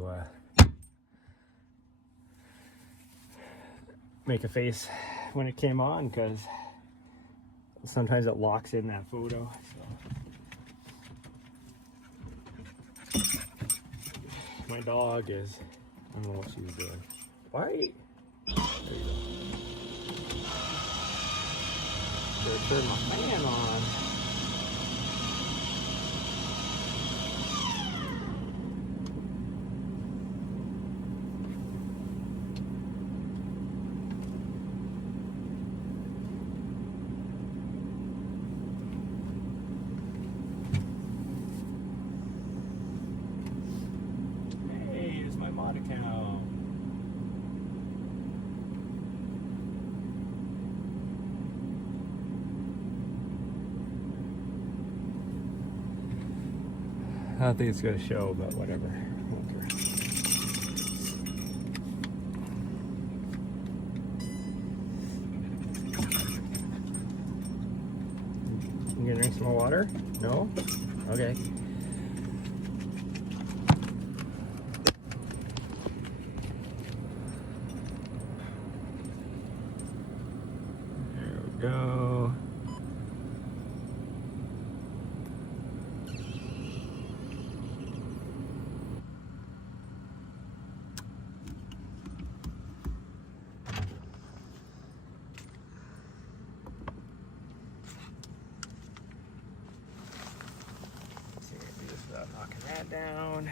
to make a face when it came on, because sometimes it locks in that photo. So. My dog is, I don't know what she's doing. Why? There you go. Better turn my fan on. Hey, it's my mod account. I don't think it's going to show, but whatever. Okay. You gonna drink some more water? No? Okay. There we go. Knocking that down.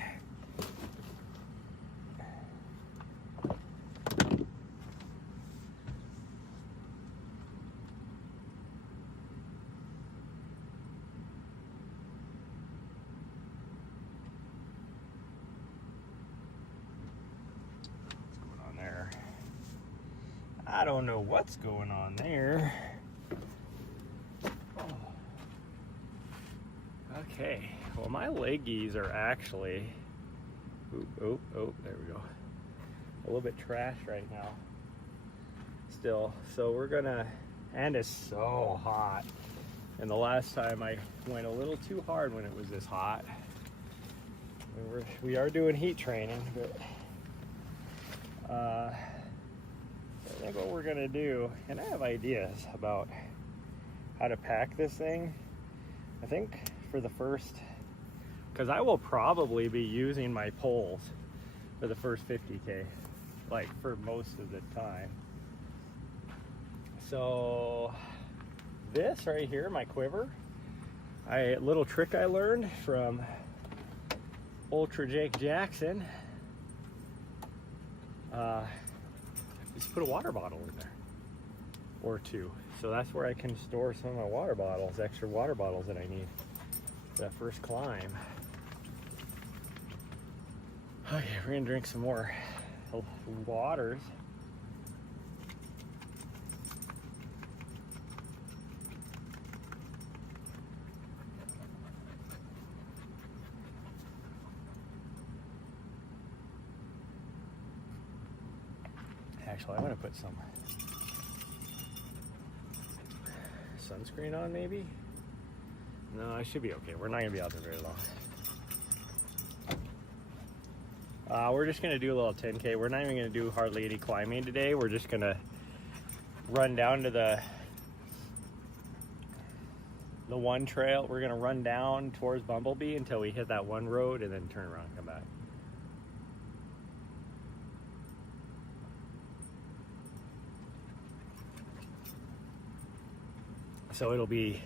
What's going on there? I don't know what's going on there. Okay, well, my leggies are actually, oh, there we go, a little bit trashed right now still. So we're gonna, and it's so hot, and the last time I went a little too hard when it was this hot. We are doing heat training, but I think what we're gonna do, and I have ideas about how to pack this thing. I think for the first, because I will probably be using my poles for the first 50K, like for most of the time. So this right here, my quiver, a little trick I learned from Ultra Jake Jackson, just put a water bottle in there or two. So that's where I can store some of my water bottles, extra water bottles that I need for that first climb. Okay, we're gonna drink some more waters. Actually, I'm gonna put some sunscreen on maybe. No, I should be okay. We're not gonna be out there very long. We're just gonna do a little 10K. We're not even gonna do hardly any climbing today. We're just gonna run down to the one trail. We're gonna run down towards Bumblebee until we hit that one road and then turn around and come back. So it'll be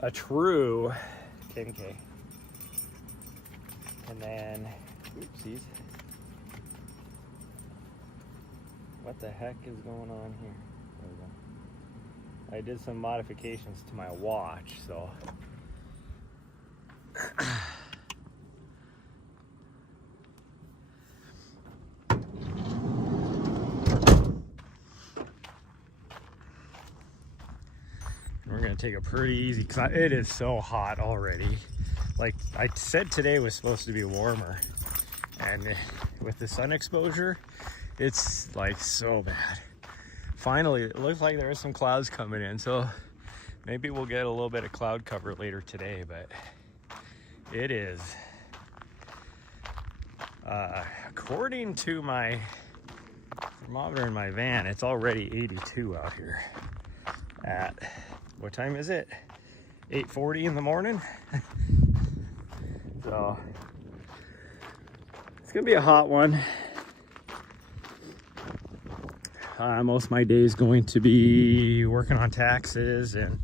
a true 10K. And then, oopsies. What the heck is going on here? There we go. I did some modifications to my watch, so. We're gonna take a pretty easy climb. It is so hot already. Like I said, today was supposed to be warmer, and with the sun exposure, it's like so bad. Finally, it looks like there are some clouds coming in, so maybe we'll get a little bit of cloud cover later today, but it is According to my thermometer in my van, it's already 82 out here at, what time is it? 8:40 in the morning. So it's gonna be a hot one. Most of my day is going to be working on taxes, and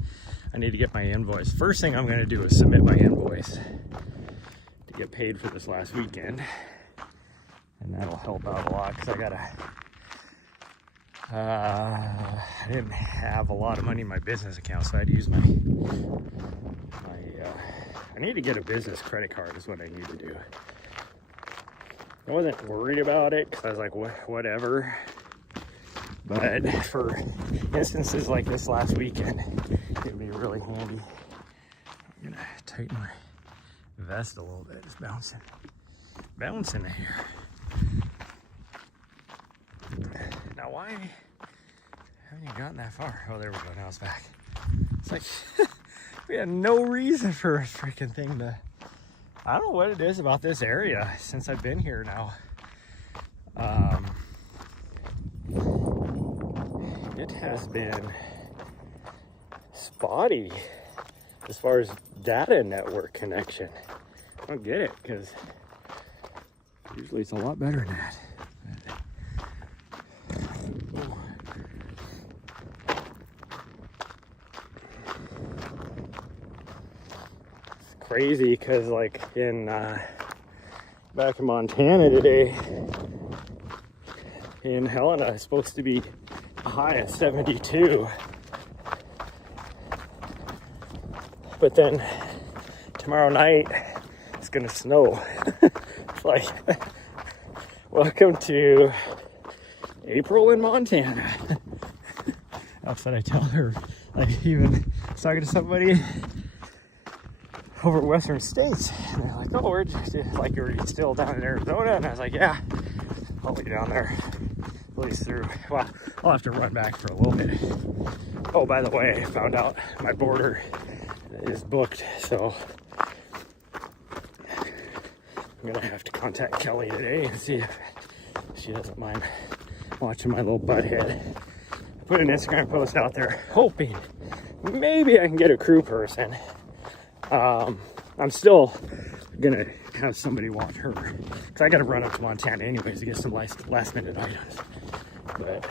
I need to get my invoice. First thing I'm gonna do is submit my invoice to get paid for this last weekend. And that'll help out a lot, because I gotta, I didn't have a lot of money in my business account, so I had to use my I need to get a business credit card is what I need to do. I wasn't worried about it, because I was like, whatever. But for instances like this last weekend, it'd be really handy. I'm gonna tighten my vest a little bit. It's bouncing in here. Now why haven't you gotten that far? Oh, there we go, now it's back. It's like, we had no reason for a freaking thing to, I don't know what it is about this area since I've been here now. It has been spotty as far as data network connection. I don't get it, because usually it's a lot better than that. It's crazy, because like in back in Montana today, in Helena, it's supposed to be a high of 72. But then tomorrow night it's gonna snow. It's like, welcome to April in Montana. That's what I tell her. Like, even talking to somebody over at Western States, and they're like, oh, we're just like, you're still down in Arizona. And I was like, yeah, I'll be down there at least through, well, I'll have to run back for a little bit. Oh, by the way, I found out my border is booked, so I'm gonna have to contact Kelly today and see if she doesn't mind watching my little butt head. I put an Instagram post out there hoping maybe I can get a crew person. I'm still gonna have somebody watch her, because I gotta run up to Montana anyways to get some last minute items. But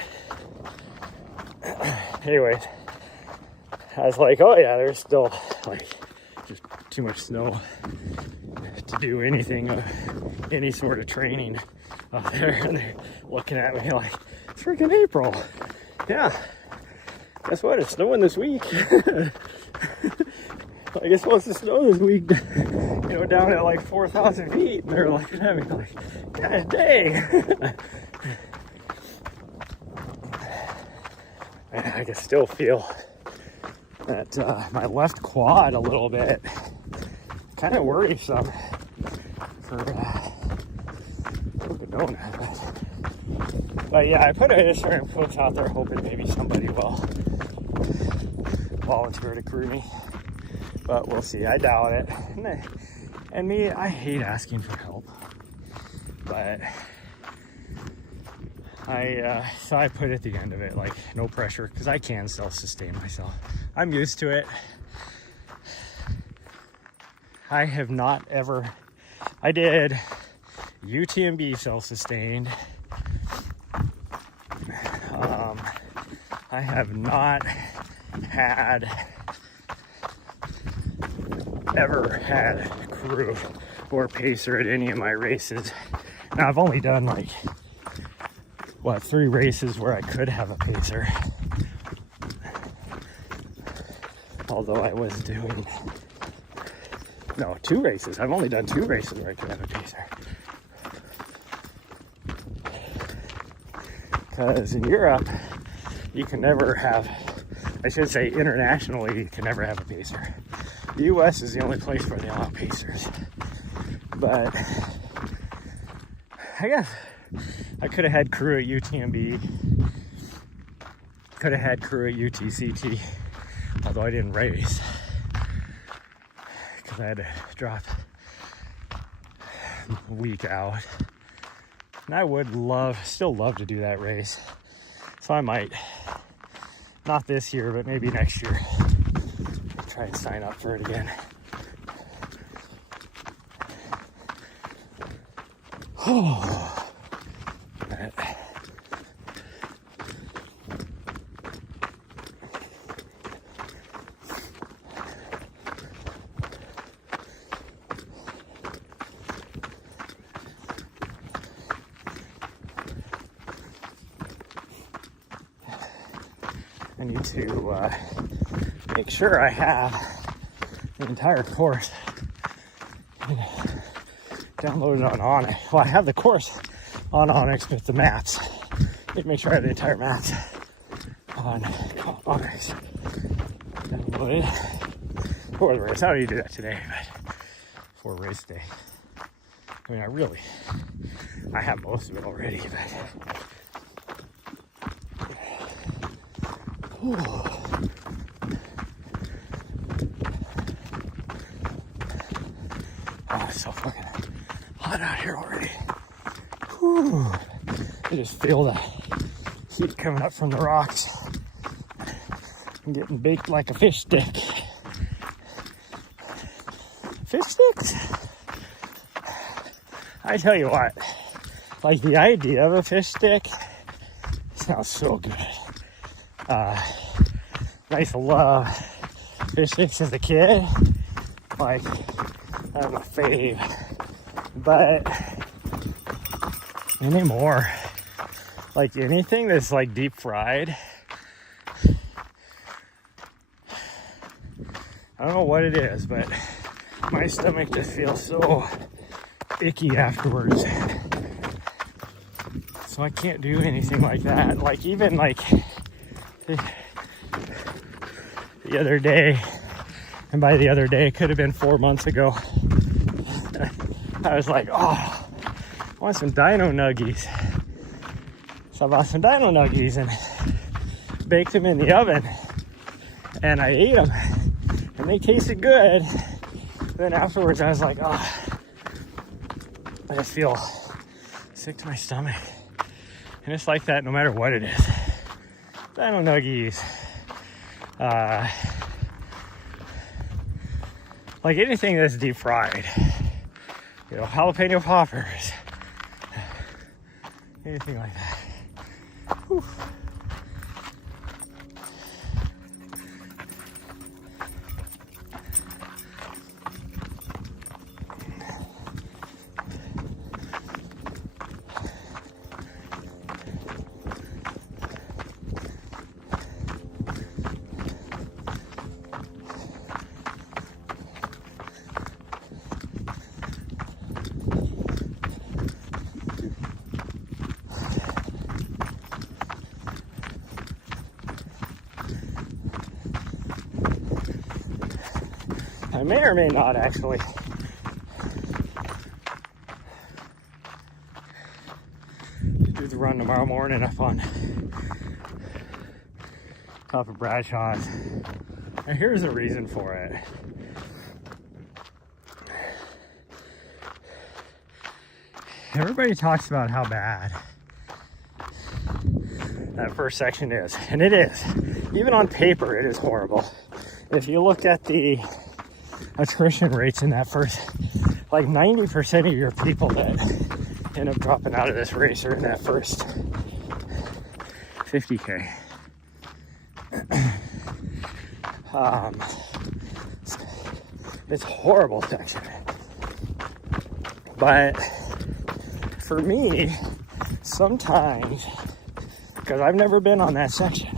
anyways, I was like, oh yeah, there's still like just too much snow to do anything, any sort of training up there. And they're looking at me like, it's freaking April. Yeah, guess what? It's snowing this week. Like, it's supposed to snow this week, you know, down at like 4,000 feet. And they're looking at me like, God dang. I can still feel that my left quad a little bit. Kind of worrisome for donut. But yeah, I put an Instagram post out there hoping maybe somebody will volunteer to crew me. But we'll see. I doubt it. And me, I hate asking for help. But so I put at the end of it, like, no pressure, because I can self-sustain myself. I'm used to it. I have not ever, I did UTMB self-sustained. I have not ever had crew or pacer at any of my races. Now I've only done like, what, 3 races where I could have a pacer. Although I was doing, no, 2 races. I've only done 2 races where I could have a pacer. Because in Europe, you can never have, I should say internationally, you can never have a pacer. The US is the only place where they allow pacers. But I guess I could have had crew at UTMB, could have had crew at UTCT, although I didn't race because I had to drop a week out. And I would still love to do that race. So I might, not this year, but maybe next year, try and sign up for it again. Oh, but I need to make sure I have the entire course downloaded on Onyx. Well, I have the course on Onyx, but the maps. Need to make sure I have the entire maps on Onyx downloaded for the race. I don't need to do that today, but for race day. I mean, I have most of it already, but. Whew. Oh, it's so fucking hot out here already. Whew. I just feel the heat coming up from the rocks. I'm getting baked like a fish stick. Fish sticks? I tell you what, like the idea of a fish stick sounds so good. I used to love fish sticks as a kid. Like, that was my fave. But anymore, like anything that's like deep fried, I don't know what it is, but my stomach just feels so icky afterwards. So I can't do anything like that. Like even like the other day, and by the other day, it could have been 4 months ago, I was like, oh, I want some dino nuggies. So I bought some dino nuggies and baked them in the oven, and I ate them, and they tasted good. Then afterwards, I was like, oh, I just feel sick to my stomach. And it's like that no matter what it is. Dino nuggies. Like anything that's deep fried. You know, jalapeno poppers. Anything like that. Whew. I may or may not actually do the run tomorrow morning up on top of Bradshaw's. And here's the reason for it. Everybody talks about how bad that first section is, and it is. Even on paper, it is horrible. If you look at the attrition rates in that first, like 90% of your people that end up dropping out of this race are in that first 50K. It's a horrible section. But for me, sometimes, because I've never been on that section,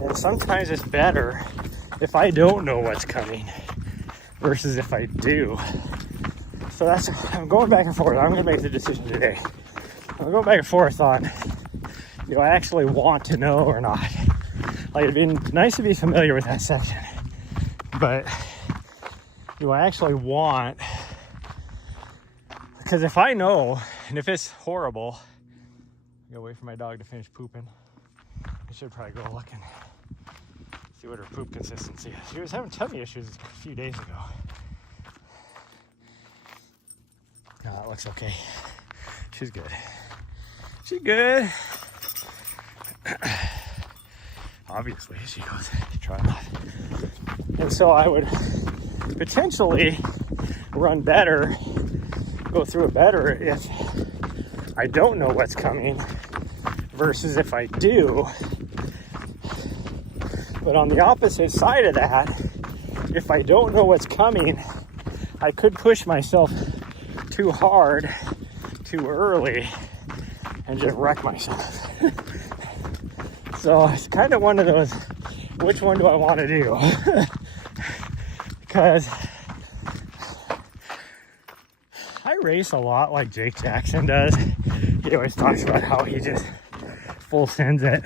and sometimes it's better if I don't know what's coming versus if I do. So I'm going back and forth. I'm going to make the decision today. I'm going back and forth on, do I actually want to know or not? Like, it'd be nice to be familiar with that section, but do I actually want? Because if I know, and if it's horrible, I gotta wait for my dog to finish pooping. I should probably go look and see what her poop consistency is. She was having tummy issues a few days ago. No, it looks okay. She's good. She good. Obviously, she goes try off. And so I would potentially run better, go through it better if I don't know what's coming versus if I do. But on the opposite side of that, if I don't know what's coming, I could push myself too hard, too early, and just wreck myself. So it's kind of one of those, which one do I want to do? Because I race a lot like Jake Jackson does. He always talks about how he just full sends it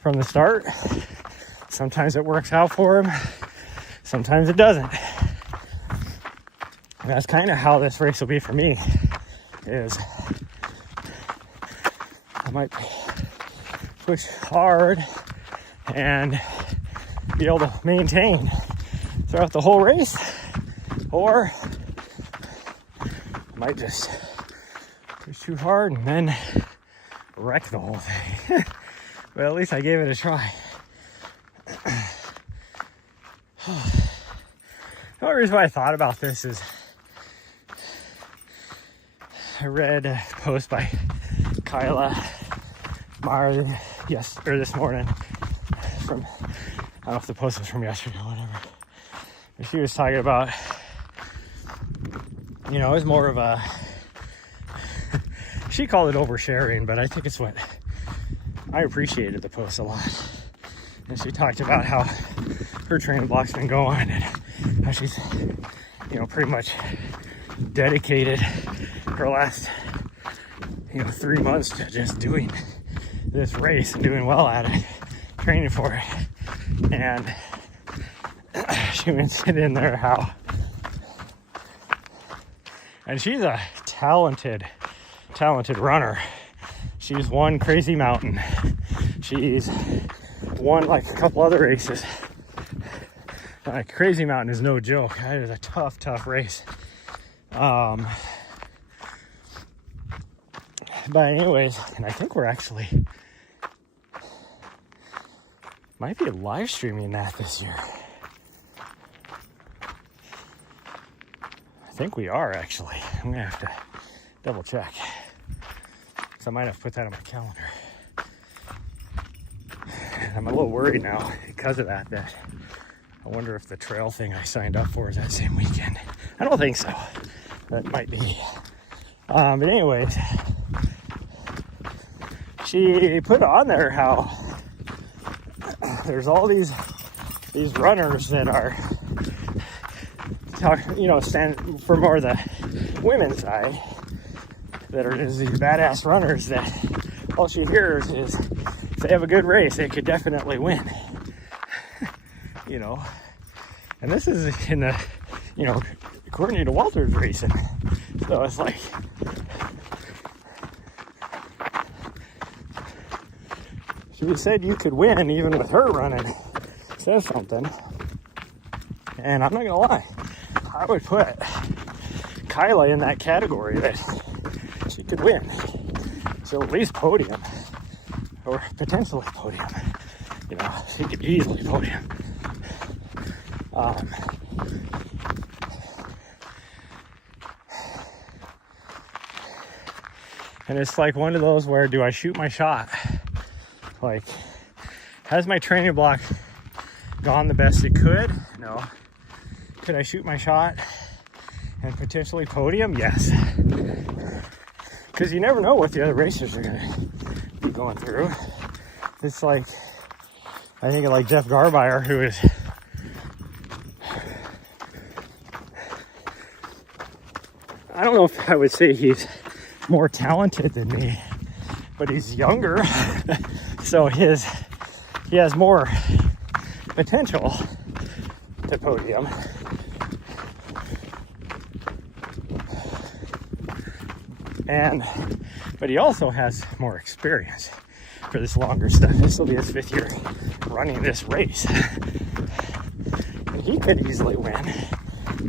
from the start. Sometimes it works out for him, sometimes it doesn't. And that's kind of how this race will be for me, is I might push hard and be able to maintain throughout the whole race, or I might just push too hard and then wreck the whole thing. But at least I gave it a try. The only reason why I thought about this is I read a post by Kyla Meyer this morning from, I don't know if the post was from yesterday or whatever, but she was talking about, you know, it was more of a, she called it oversharing, but I think it's what, I appreciated the post a lot. And she talked about how her training block's been going and how she's, you know, pretty much dedicated her last, 3 months to just doing this race and doing well at it, training for it. And she mentioned in there how, and she's a talented runner. She's won Crazy Mountain. She's won like a couple other races. Crazy Mountain is no joke. That is a tough race. But anyways, and I think we're actually might be live streaming that this year. I think we are actually. I'm gonna have to double check. So I might have to put that on my calendar. And I'm a little worried now because of that I wonder if the trail thing I signed up for is that same weekend. I don't think so. That might be. But anyways, she put on there how there's all these runners that are, stand for more the women's side, that are these badass runners that all she hears is if they have a good race, they could definitely win. And this is in the, according to Walter's racing. So it's like, she said you could win even with her running, says something. And I'm not gonna lie, I would put Kyla in that category that she could win. So at least podium, or potentially podium. She could easily podium. And it's like one of those where, do I shoot my shot? Like, has my training block gone the best it could? No. Could I shoot my shot and potentially podium? Yes. Because you never know what the other racers are going to be going through. It's like, I think of like Jeff Garbeyer, who is, I don't know if I would say he's more talented than me, but he's younger. So he has more potential to podium. But he also has more experience for this longer stuff. This will be his 5th year running this race. And he could easily win,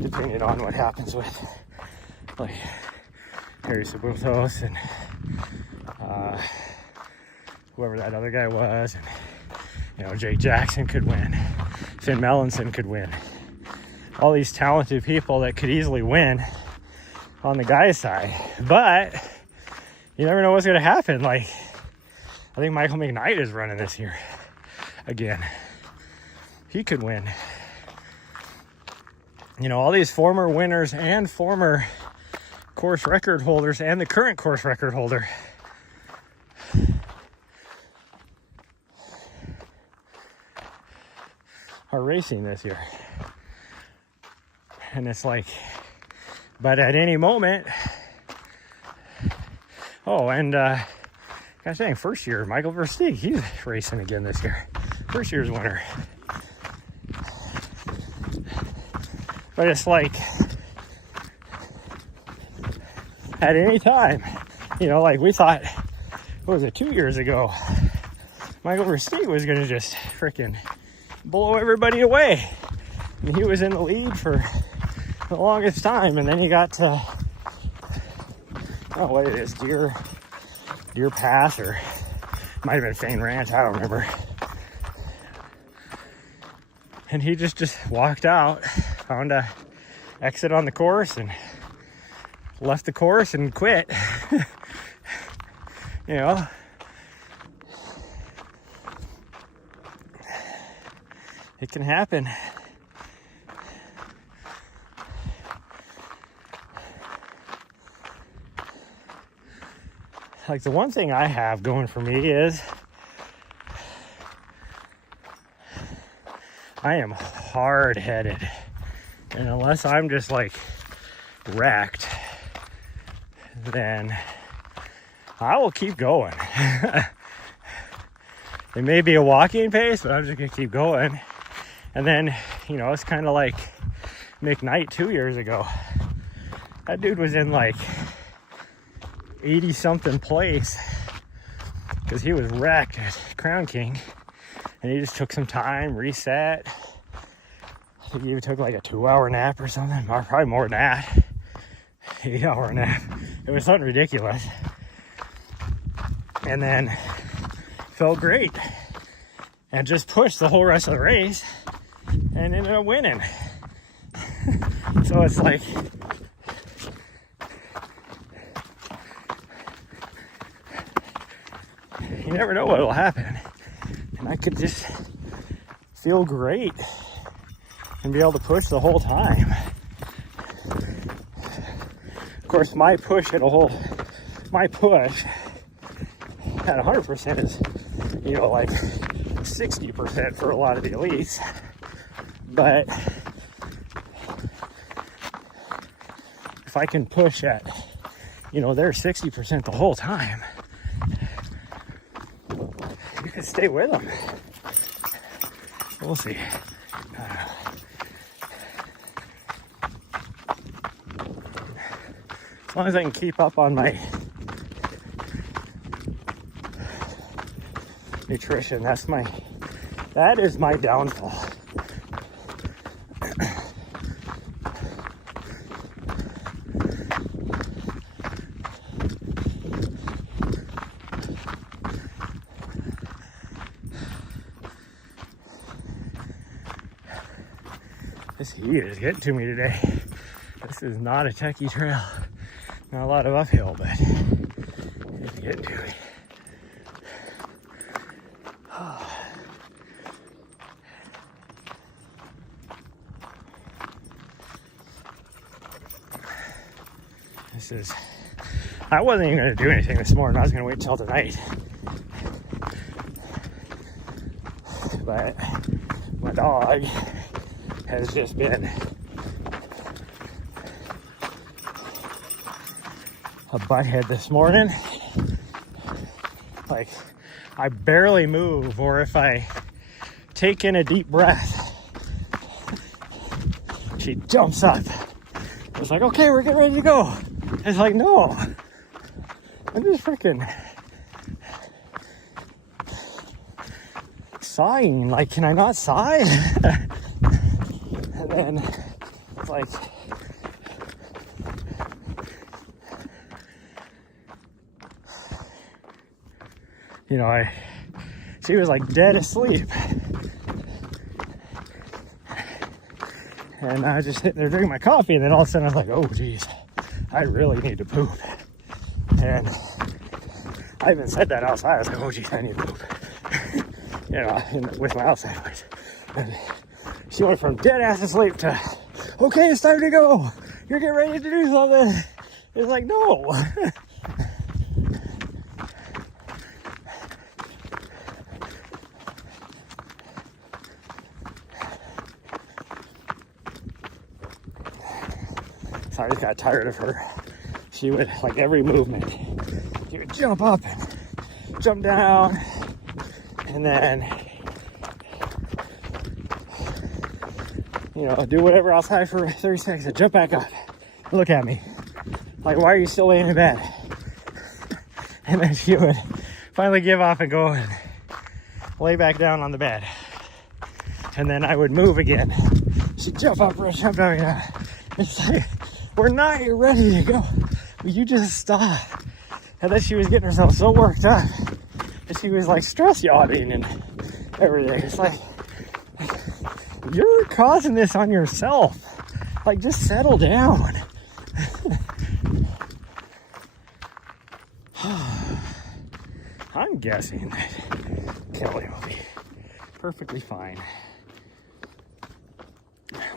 depending on what happens with Harry Sabutos and whoever that other guy was, and you know, Jake Jackson could win, Finn Melanson could win, all these talented people that could easily win on the guy's side. But you never know what's going to happen. Like, I think Michael McKnight is running this year again. He could win. You know, all these former winners and former course record holders and the current course record holder are racing this year. And it's like, but at any moment, oh, and gosh dang, first year, Michael Versteeg, he's racing again this year. First year's winner. But it's like, at any time, you know, like we thought, what was it, 2 years ago, Michael Versteeg was going to just freaking blow everybody away. And he was in the lead for the longest time, and then he got to, oh, what it is, Deer Pass, or might have been Fane Ranch, I don't remember. And he just walked out, found a exit on the course, and left the course and quit. You know, it can happen. Like, the one thing I have going for me is I am hard-headed, and unless I'm just like wrecked, then I will keep going. It may be a walking pace, but I'm just gonna keep going. And then, you know, it's kind of like McKnight 2 years ago. That dude was in like 80 something place because he was wrecked at Crown King, and he just took some time, reset. I think he even took like a 2-hour nap or something, or probably more than that. 8-hour nap. It was something ridiculous. And then felt great and just pushed the whole rest of the race and ended up winning. So it's like, you never know what will happen. And I could just feel great and be able to push the whole time. Of course, my push at 100% is, you know, like 60% for a lot of the elites. But if I can push at, you know, their 60% the whole time, you can stay with them. We'll see. As long as I can keep up on my nutrition, that is my downfall. This heat is getting to me today. This is not a techie trail. Not a lot of uphill, but it's getting to me. I wasn't even going to do anything this morning. I was going to wait till tonight. But my dog has just been a butthead this morning. Like, I barely move, or if I take in a deep breath, she jumps up. It's like, okay, we're getting ready to go. It's like, no, I'm just freaking sighing. Like, can I not sigh? And then it's like, you know, she was like dead asleep. And I was just sitting there drinking my coffee, and then all of a sudden I was like, oh geez, I really need to poop. And I even said that outside. I was like, oh geez, I need to poop. You know, with my outside voice. And she went from dead ass asleep to, okay, it's time to go. You're getting ready to do something. It's like, no. So I just got tired of her. She would, like every movement, she would jump up and jump down, and then, you know, do whatever outside for 30 seconds and jump back up. Look at me. Like, why are you still laying in bed? And then she would finally give up and go and lay back down on the bed. And then I would move again. She'd jump up, jump down. It's like, we're not here ready to go. Will you just stop? And then she was getting herself so worked up. And she was like stress yawning and everything. It's like, you're causing this on yourself. Like, just settle down. I'm guessing that Kelly will be perfectly fine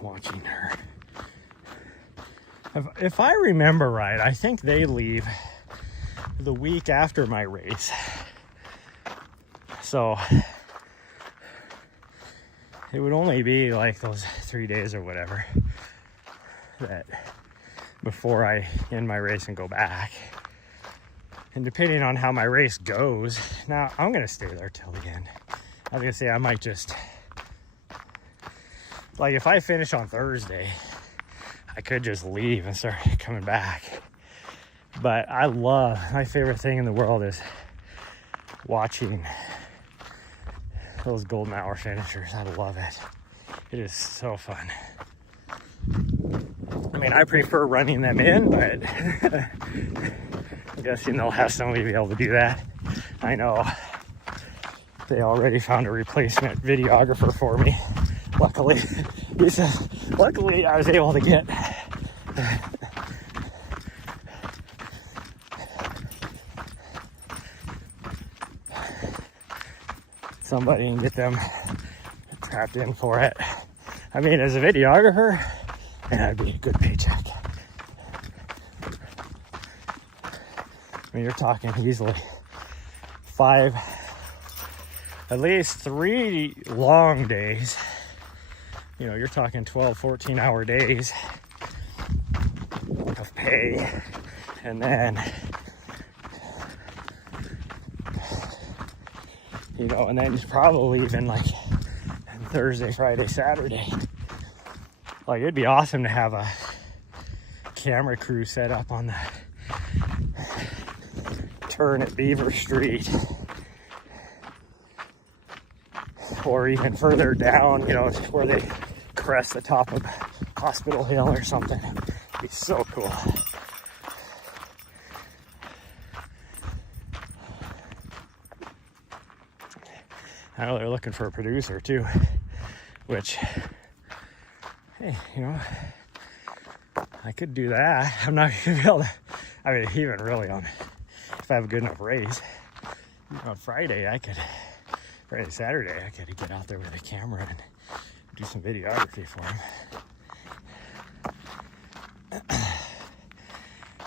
watching her. If I remember right, I think they leave the week after my race. So it would only be like those 3 days or whatever that before I end my race and go back. And depending on how my race goes, now I'm gonna stay there till the end. I was gonna say I might just, like if I finish on Thursday, I could just leave and start coming back. But my favorite thing in the world is watching those golden hour finishers. I love it. It is so fun. I mean, I prefer running them in, but I'm guessing they'll have somebody be able to do that. I know they already found a replacement videographer for me. Luckily, I was able to get somebody and get them tapped in for it. I mean, as a videographer, that'd be a good paycheck. I mean, you're talking easily at least 3 long days. You know, you're talking 12, 14-hour days of pay. And then, you know, and then probably even like Thursday, Friday, Saturday. Like, it'd be awesome to have a camera crew set up on the turn at Beaver Street. Or even further down, you know, where they crest the top of Hospital Hill or something. It'd be so cool. I know they're looking for a producer too, which, hey, you know, I could do that. I'm not gonna be able to, I mean, even really if I have a good enough race, on Friday, Saturday, I could get out there with a camera and do some videography for him.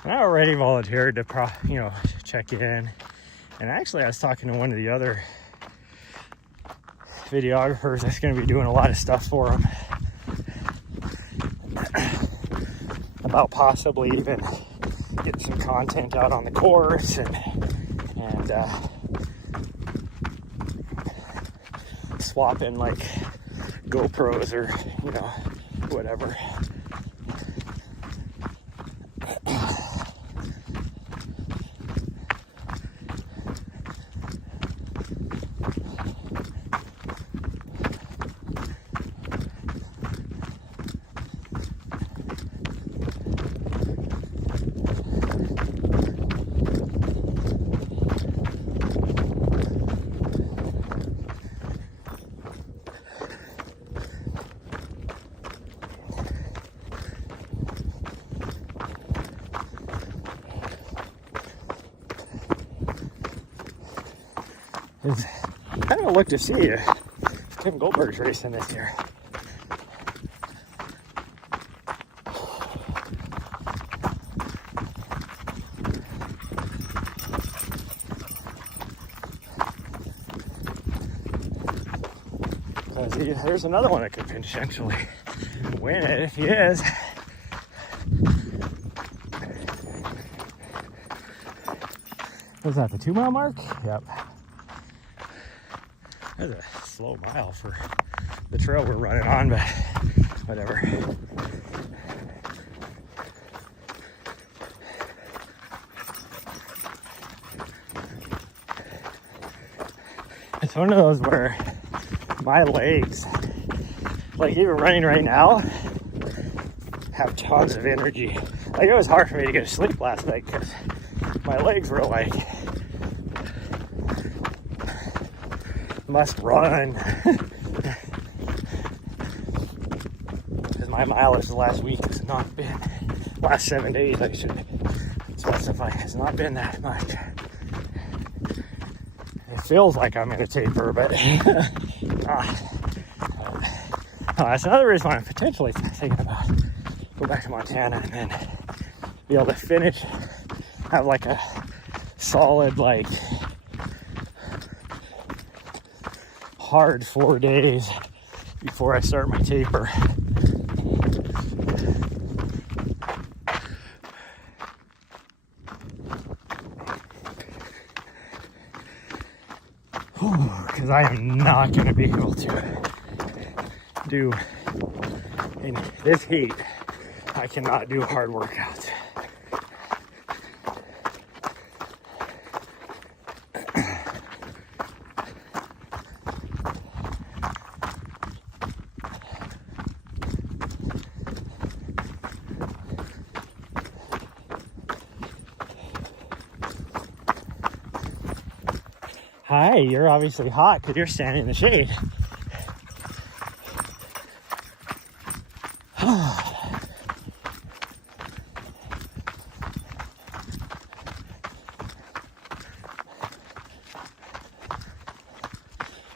And I already volunteered to, check in. And actually, I was talking to one of the other videographers that's going to be doing a lot of stuff for him about possibly even getting some content out on the course and swapping like GoPros or, you know, whatever. is kind of look to see if Tim Goldberg's racing this year. Because there's another one that could potentially win it if he is. Was that the 2 mile mark? Yep. That's a slow mile for the trail we're running on, but whatever. It's one of those where my legs, like even running right now, have tons of energy. Like it was hard for me to get to sleep last night because my legs were like, must run. Because my mileage the last week has not been, last 7 days I should specify, has not been that much. It feels like I'm gonna taper, but that's another reason why I'm potentially thinking about go back to Montana and then be able to finish, have like a solid, like hard 4 days before I start my taper. Because I am not going to be able to do, in this heat, I cannot do hard workouts. Hi, you're obviously hot because you're standing in the shade.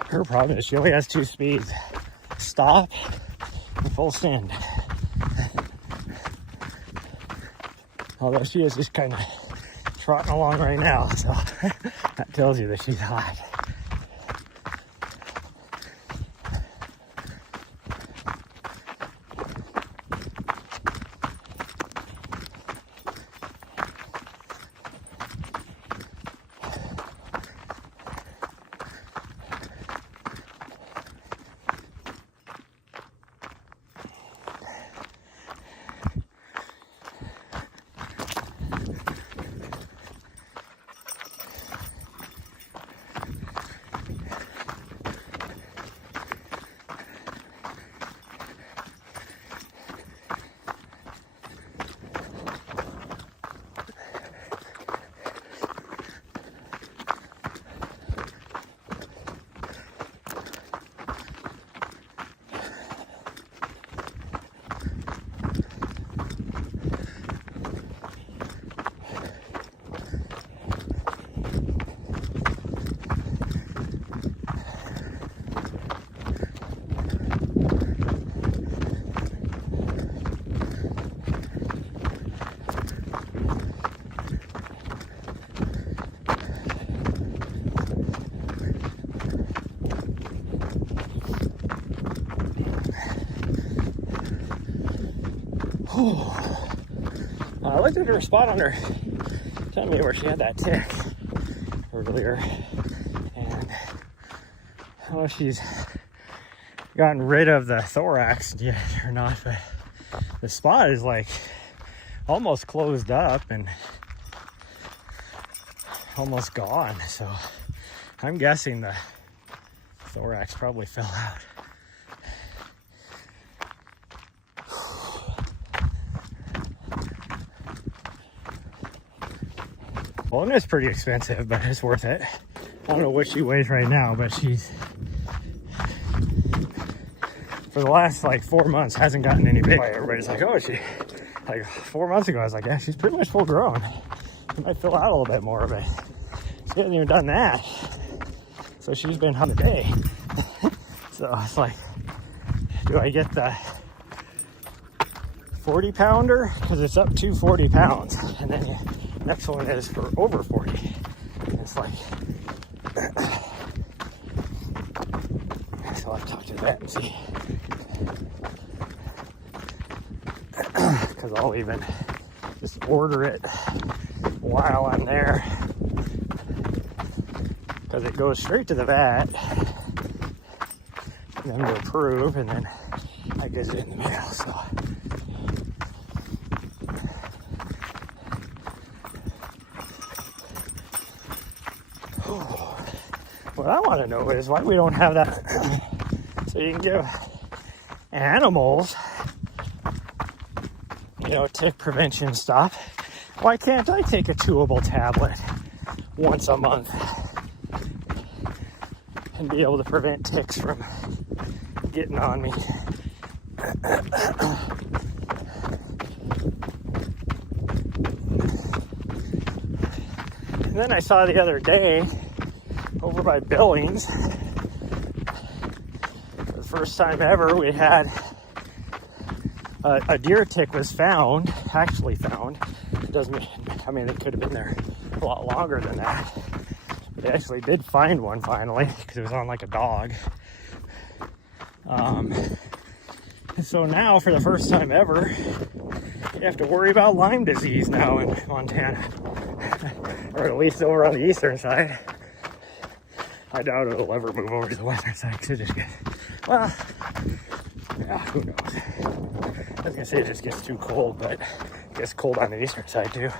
Her problem is she only has 2 speeds: stop and full stand. Although she is just kind of trotting along right now, so that tells you that she's hot. I looked at her spot on her tummy where she had that tick earlier, and I don't know if she's gotten rid of the thorax yet or not, but the spot is like almost closed up and almost gone, so I'm guessing the thorax probably fell out. Well, it's pretty expensive, but it's worth it. I don't know what she weighs right now, but she's, for the last like 4 months, hasn't gotten any bigger. Everybody's like, oh, she, like 4 months ago, I was like, yeah, she's pretty much full grown. She might fill out a little bit more, but she hasn't even done that. So she's been on the day. So it's like, do I get the 40 pounder? Because it's up to 40 pounds. And then the next one is for over 40. And it's like, so I'll talk to that and see. Because I'll even just order it while I'm there. Because it goes straight to the vat. And then we approve, and then I get it in the mail. So what I want to know is why we don't have that. So you can give animals, you know, tick prevention stuff. Why can't I take a chewable tablet once a month and be able to prevent ticks from getting on me? And then I saw the other day over by Billings, for the first time ever, we had a deer tick was found, actually found. It doesn't mean, I mean, it could have been there a lot longer than that. But they actually did find one finally, because it was on like a dog. And so now, for the first time ever, you have to worry about Lyme disease now in Montana. Or at least over on the eastern side. I doubt it'll ever move over to the western side, because it just gets, well, yeah, who knows. I was gonna say it just gets too cold, but it gets cold on the eastern side too.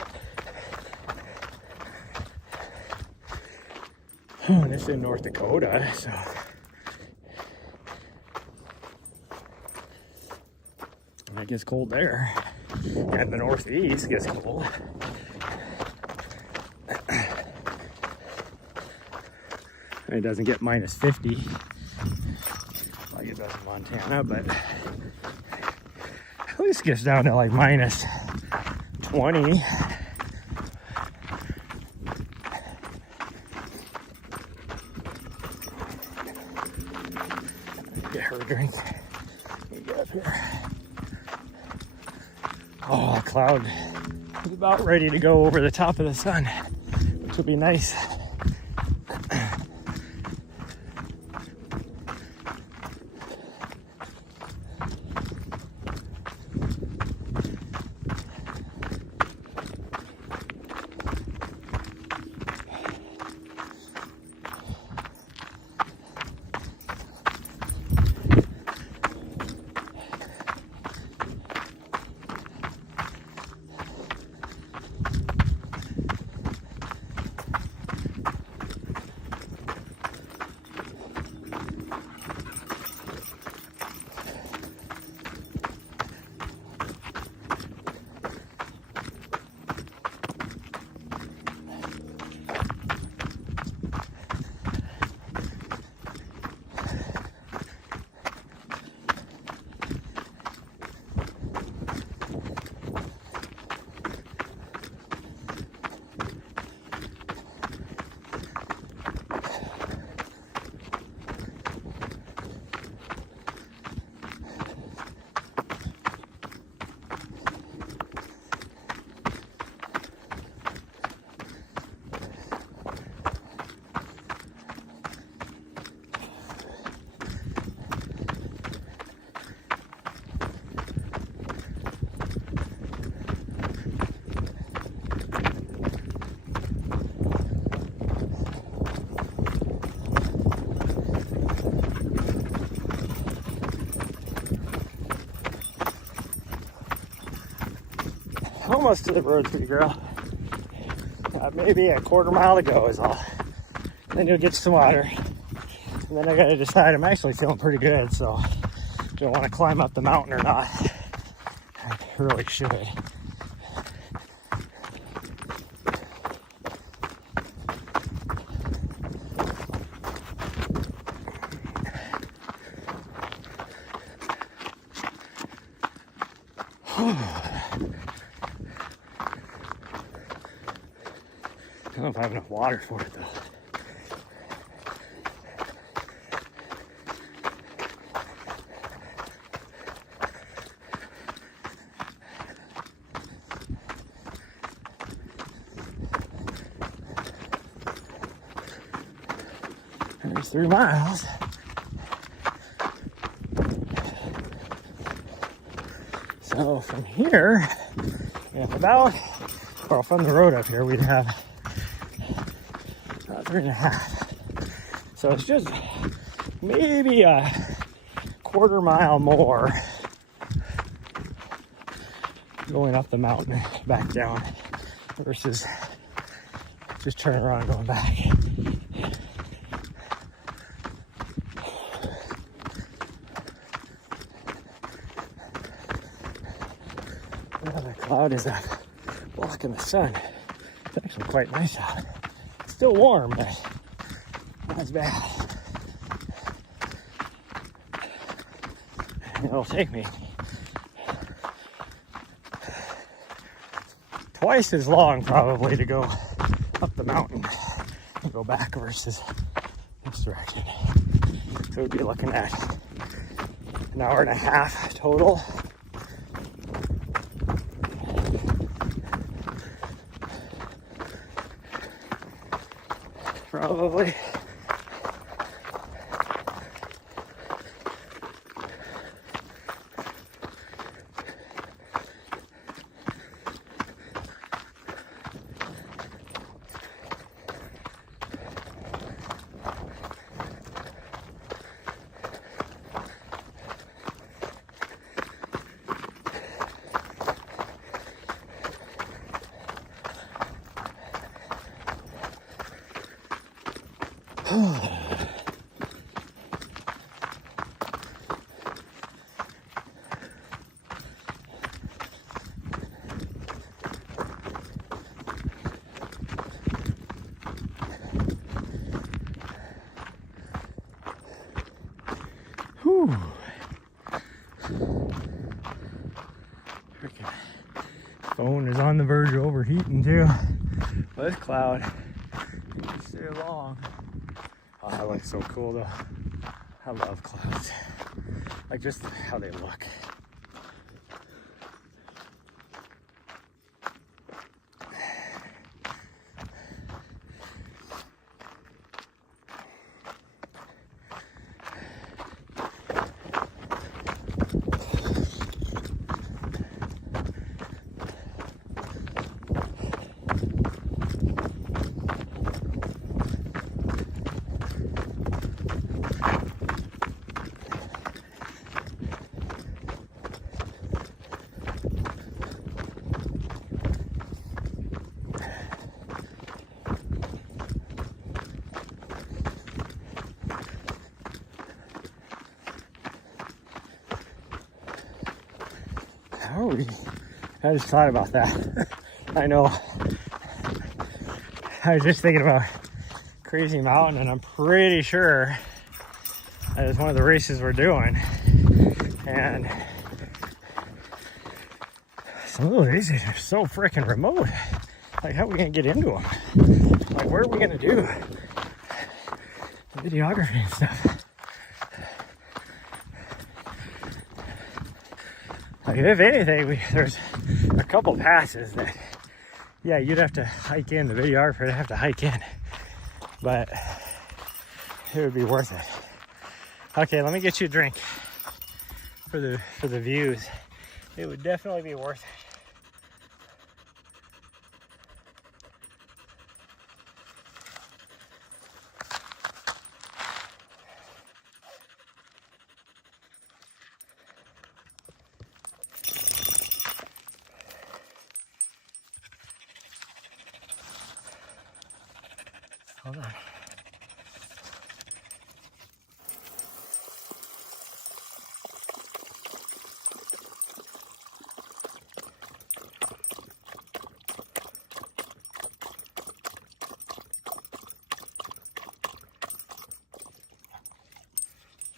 And it's in North Dakota, so. It gets cold there. And the Northeast gets cold. It doesn't get minus 50 like it does in Montana, but at least it gets down to like minus 20. Get her a drink. Let me get up here. Oh, a cloud is about ready to go over the top of the sun, which will be nice. Almost to the road, pretty girl. Maybe a quarter mile to go is all. Then you'll get some water. And then I gotta decide, I'm actually feeling pretty good, so do I want to climb up the mountain or not? I really should. I don't know if I have enough water for it though. It's 3 miles. So from here, we have about, well, from the road up here, we'd have about 3.5. So it's just maybe a quarter mile more going up the mountain back down versus just turning around and going back. Well, the cloud is blocking the sun. It's actually quite nice out. It's still warm, but not as bad. It'll take me twice as long probably to go up the mountain and go back versus this direction. So we'd be looking at an hour and a half total. Probably. Whew. Freaking phone is on the verge of overheating too. This cloud didn't stay long. Oh, that looks so cool though. I love clouds. Like just how they look. I just thought about that. I know. I was just thinking about Crazy Mountain, and I'm pretty sure that is one of the races we're doing. And some of those races are so freaking remote. Like, how are we gonna get into them? Like, where are we gonna do the videography and stuff? Like, if anything, there's a couple passes that, yeah, you'd have to hike in. The videographer would have to hike in, but it would be worth it. Okay, let me get you a drink for the views. It would definitely be worth it. Hold on.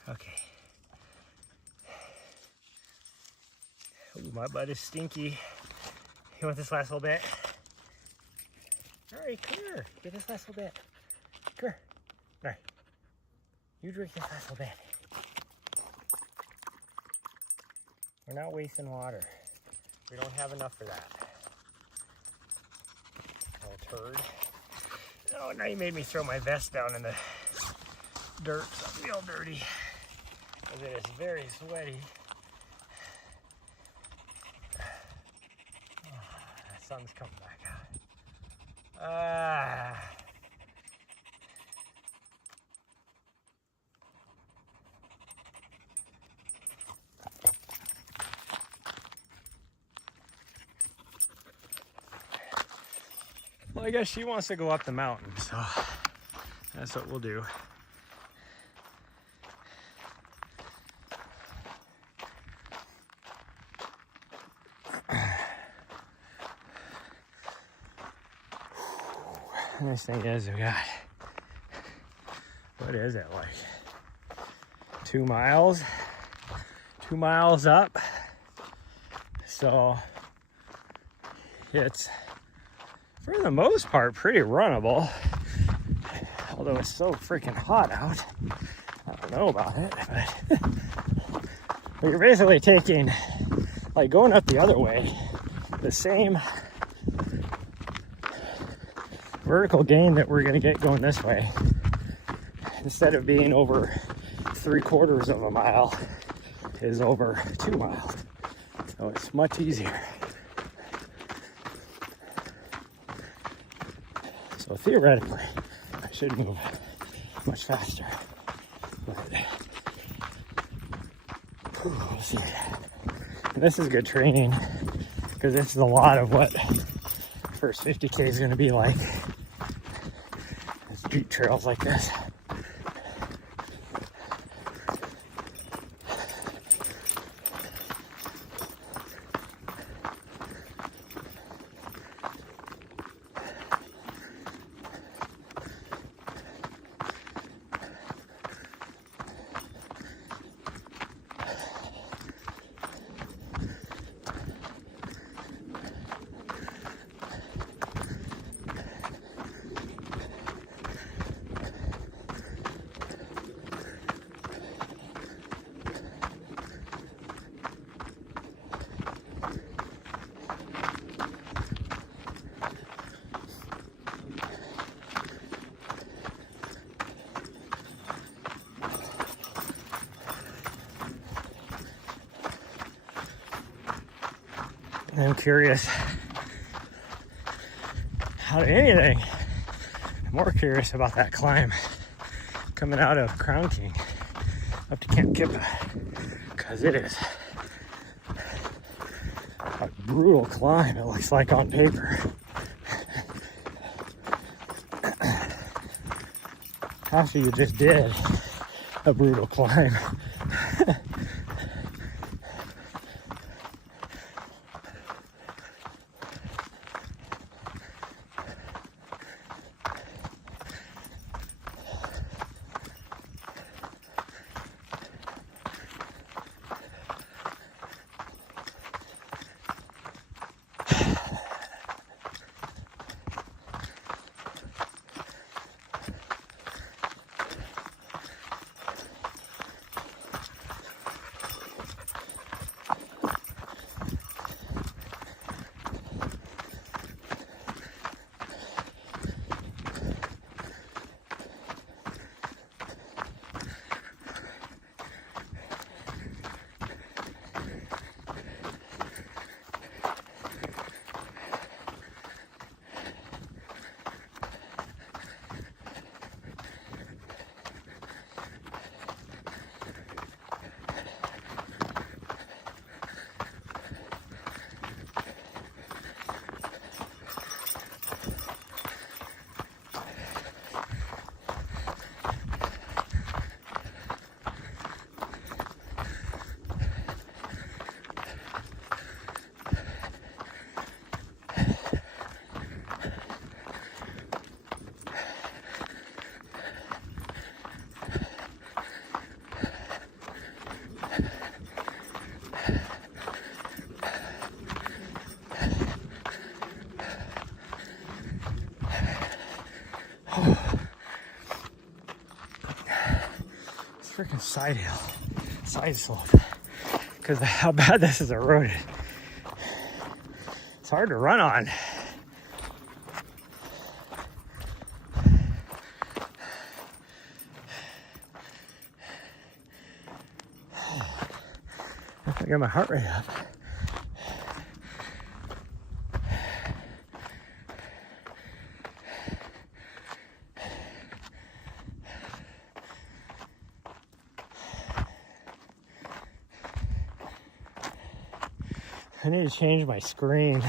Okay. Ooh, my butt is stinky. You want this last little bit? All right, come here. Get this last little bit. Come here. All right. You drink this last little bit. We're not wasting water. We don't have enough for that. Little turd. Oh, now you made me throw my vest down in the dirt, so I feel dirty because it is very sweaty. Oh, the sun's coming back out. Well, I guess she wants to go up the mountain, so that's what we'll do. Nice thing is we got, what is it, like 2 miles? 2 miles up. So it's, for the most part, pretty runnable. Although it's so freaking hot out. I don't know about it, but you're basically taking, like going up the other way, the same vertical gain that we're gonna get going this way. Instead of being over 3/4 of a mile, is over 2 miles. So it's much easier. So theoretically, I should move much faster. But we'll see. And this is good training because this is a lot of what first 50K is going to be like. Street trails like this. I'm curious how to anything. I'm more curious about that climb coming out of Crown King up to Camp Kippa, because it is a brutal climb, it looks like on paper. After you just did a brutal climb. Freaking side hill, side slope, because of how bad this is eroded. It's hard to run on. get my heart rate up. I need to change my screen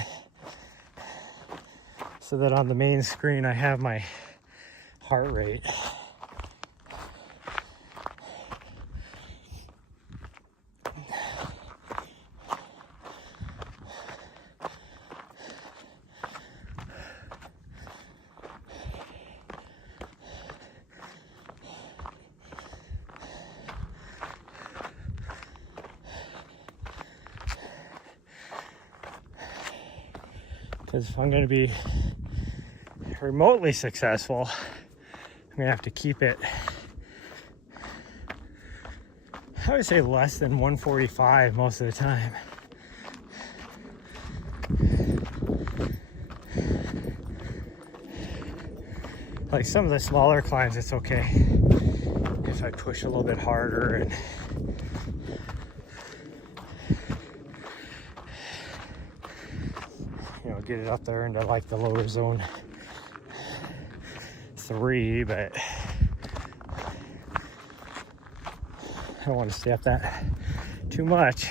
so that on the main screen I have my heart rate. Because if I'm going to be remotely successful, I'm going to have to keep it, I would say, less than 145 most of the time. Like some of the smaller climbs, it's okay if I push a little bit harder and get it up there into like the lower zone 3, but I don't want to stay up that too much.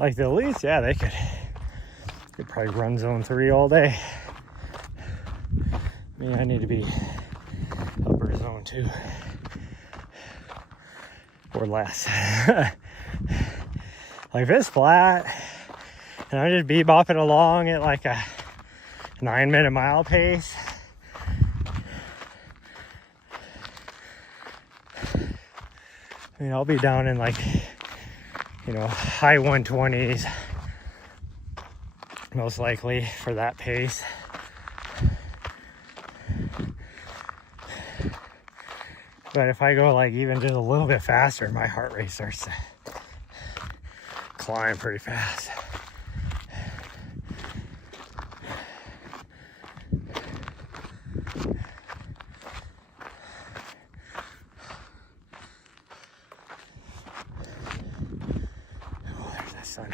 Like the elites, yeah, they could probably run zone 3 all day. I mean, I need to be upper zone 2 or less. Like if it's flat and I'm just bebopping along at like a 9-minute mile pace, I mean, I'll be down in like, high 120s, most likely for that pace. But if I go like even just a little bit faster, my heart rate starts to climb pretty fast. Sun.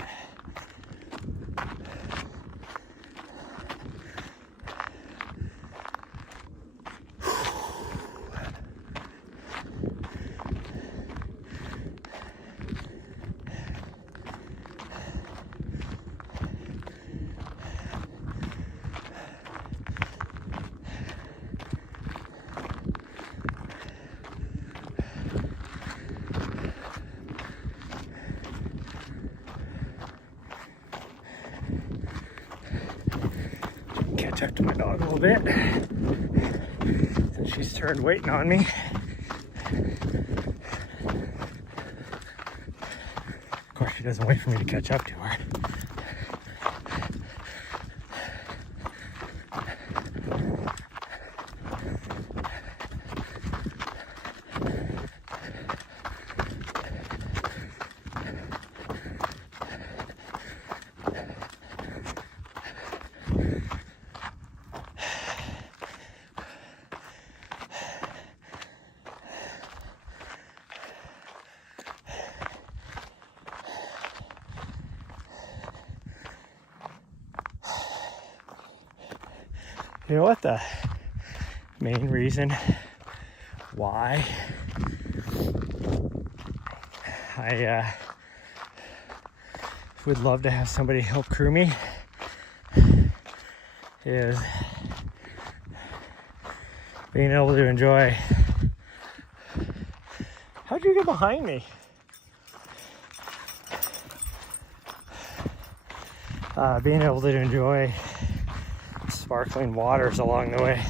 Catch up to my dog a little bit since she's turned waiting on me. Of course, she doesn't wait for me to catch up to her. You know what the main reason why I would love to have somebody help crew me is being able to enjoy. How'd you get behind me? Being able to enjoy sparkling waters along the way,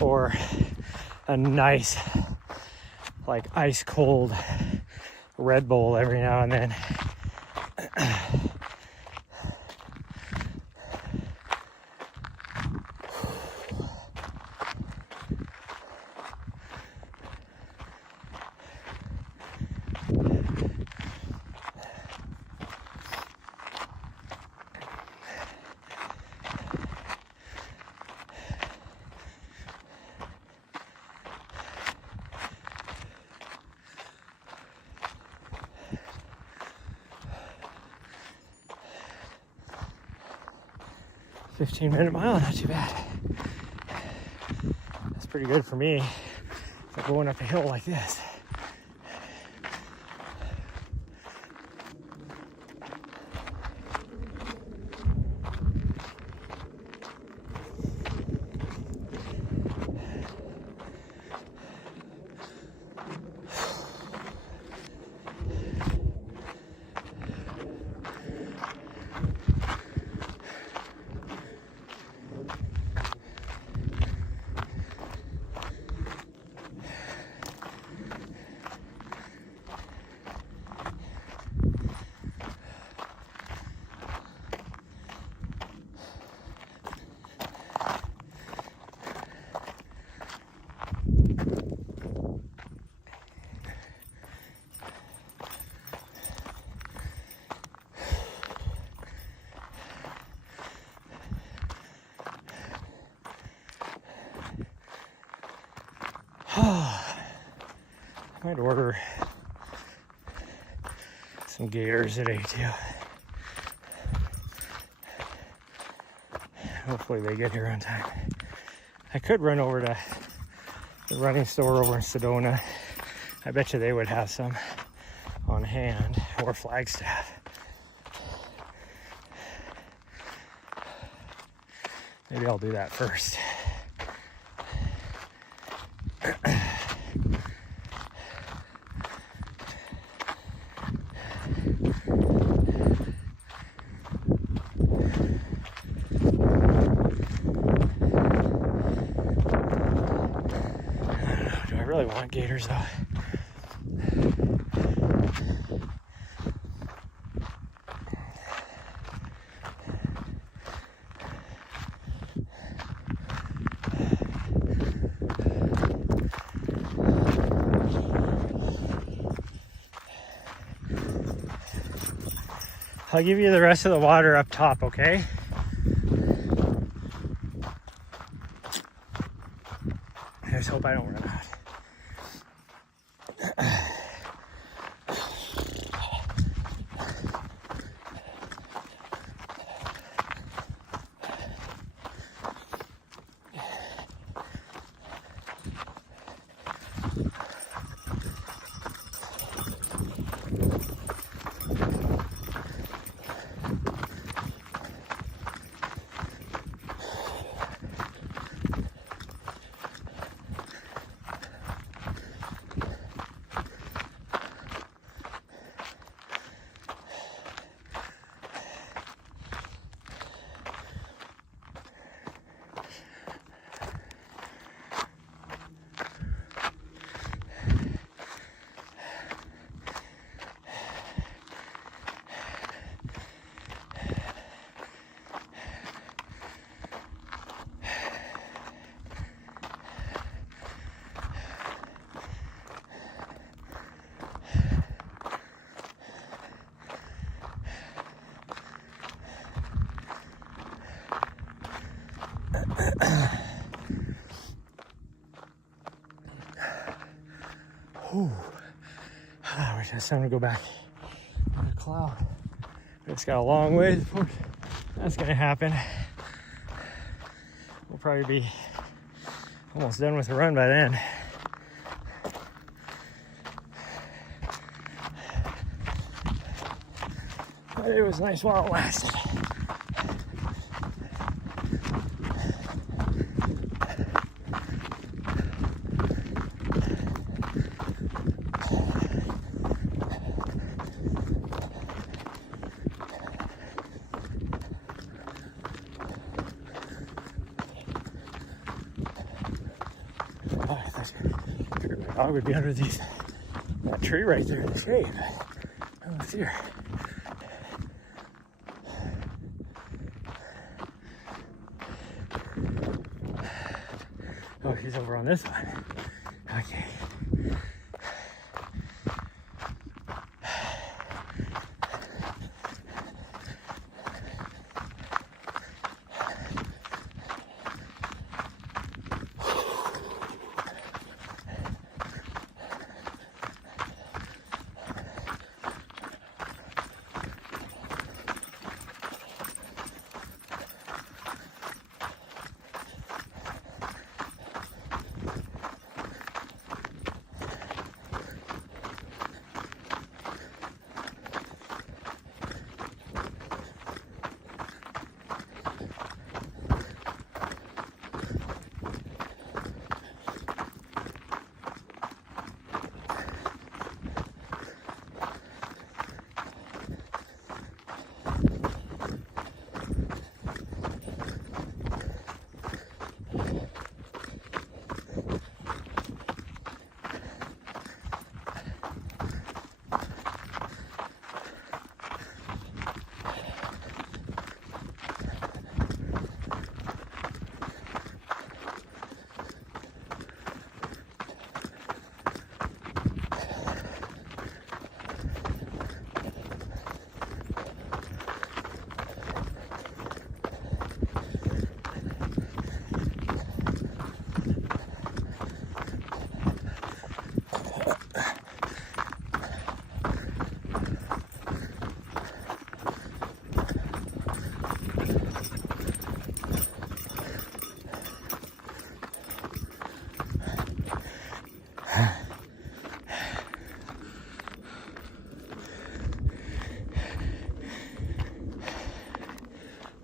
or a nice, like ice cold Red Bull every now and then. 15-minute mile, not too bad. That's pretty good for me for going up a hill like this. I might order some gators today too. Hopefully they get here on time. I could run over to the running store over in Sedona. I bet you they would have some on hand, or Flagstaff. Maybe I'll do that first. I really want gators though. I'll give you the rest of the water up top, okay? I just hope I don't run out. It's time to go back on the cloud. It's got a long way before that's gonna happen. We'll probably be almost done with the run by then. But it was nice while it lasted. I would be under that tree right there in the shade. Oh, it's here. Oh, she's over on this one. Okay.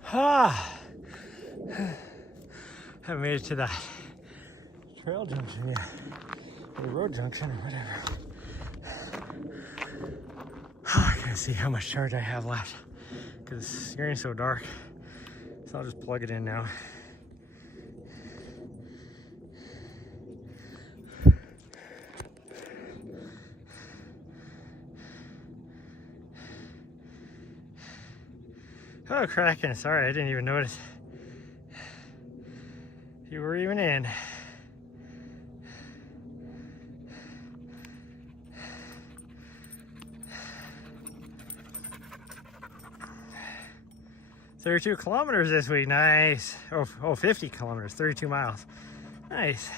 Ah, haven't made it to that trail junction yet, or the road junction, or whatever. I can't see how much charge I have left because it's getting so dark. So I'll just plug it in now. Oh, Kraken, sorry, I didn't even notice you were even in. "32 kilometers this week, nice." Oh, 50 kilometers, 32 miles. Nice.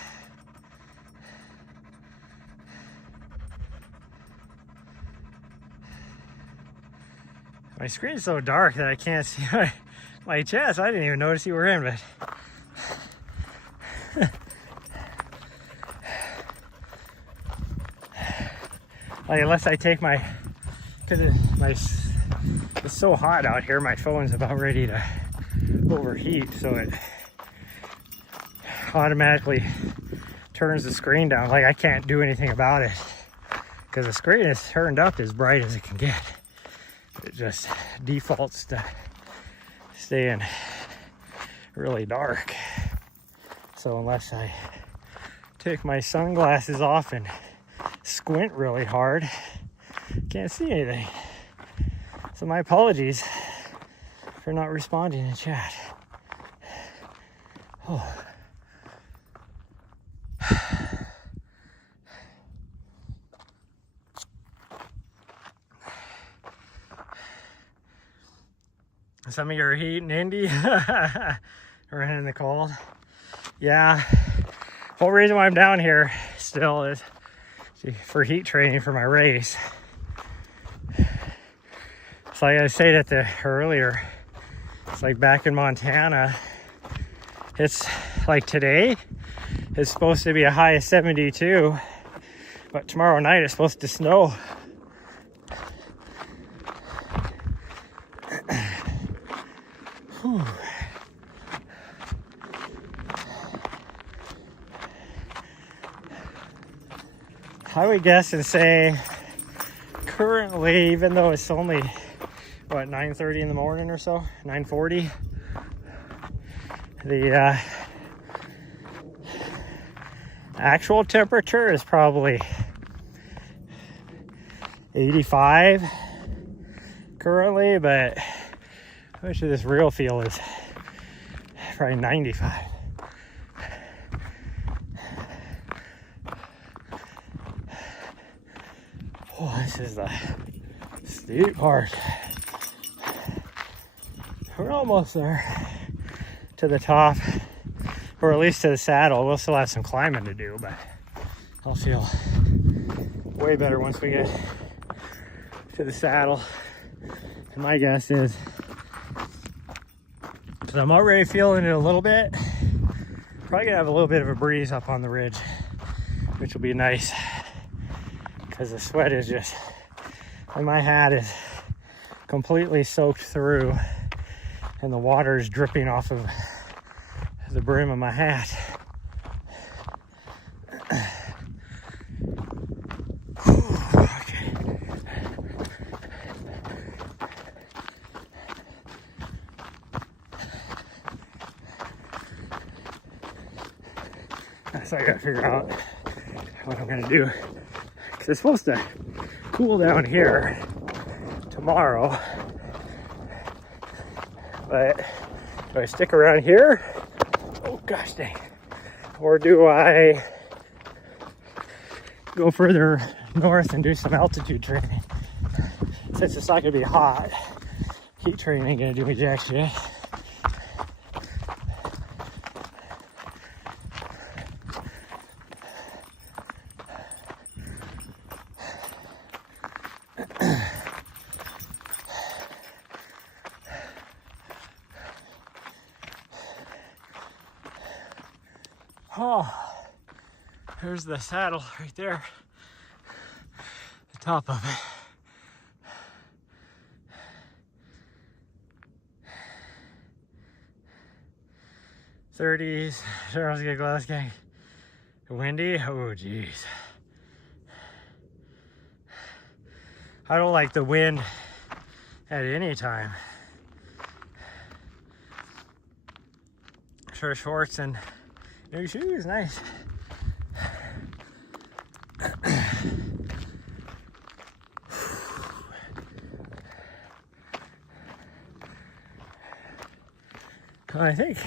My screen's so dark that I can't see my chest. I didn't even notice you were in, but like, unless I take because it's so hot out here, my phone's about ready to overheat, so it automatically turns the screen down. Like, I can't do anything about it because the screen is turned up as bright as it can get. It just defaults to staying really dark. So unless I take my sunglasses off and squint really hard, can't see anything. So my apologies for not responding in chat. Oh. Some of you are heating Indy, running in the cold. Yeah, whole reason why I'm down here still is for heat training for my race. It's like I said earlier, it's like back in Montana, it's like today, it's supposed to be a high of 72, but tomorrow night it's supposed to snow. Whew. I would guess and say currently, even though it's only, what, 9:30 in the morning or so, 9:40, the actual temperature is probably 85 currently, but I bet you this real feel is probably 95. Oh, this is the steep part. We're almost there to the top, or at least to the saddle. We'll still have some climbing to do, but I'll feel way better once we get to the saddle. And my guess is, so I'm already feeling it a little bit. Probably gonna have a little bit of a breeze up on the ridge, which will be nice because the sweat is just, and my hat is completely soaked through and the water is dripping off of the brim of my hat. So I gotta figure out what I'm gonna do, because it's supposed to cool down here tomorrow, but do I stick around here? Oh gosh dang. Or do I go further north and do some altitude training? Since it's not gonna be hot, heat training ain't gonna do me jack shit. Oh, there's the saddle right there, the top of it. 30s. Charles get glass gang. Windy. Oh geez. I don't like the wind at any time. Short shorts and new shoes, nice. I think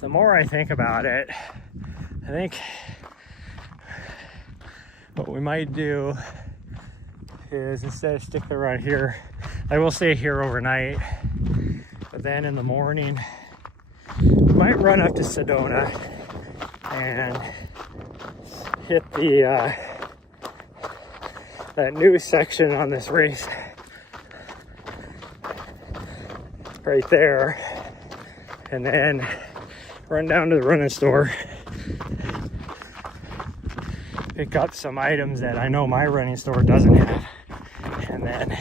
the more I think about it, I think what we might do is instead of sticking around here, I will stay here overnight, but then in the morning we might run up to Sedona and hit the that new section on this race right there, and then run down to the running store, pick up some items that I know my running store doesn't have, and then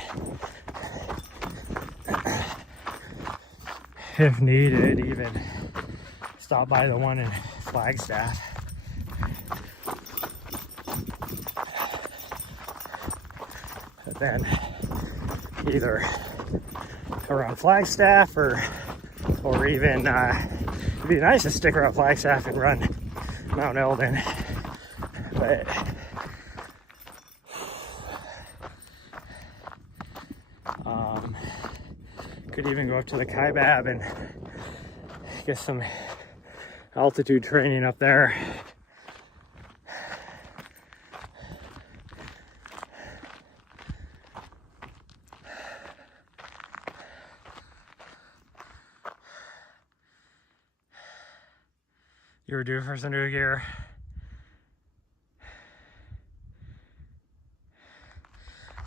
if needed even stop by the one in Flagstaff. But then either around Flagstaff or even it'd be nice to stick around Flagstaff and run Mount Eldon, but could even go up to the Kaibab and get some altitude training up there. You were due for some new gear.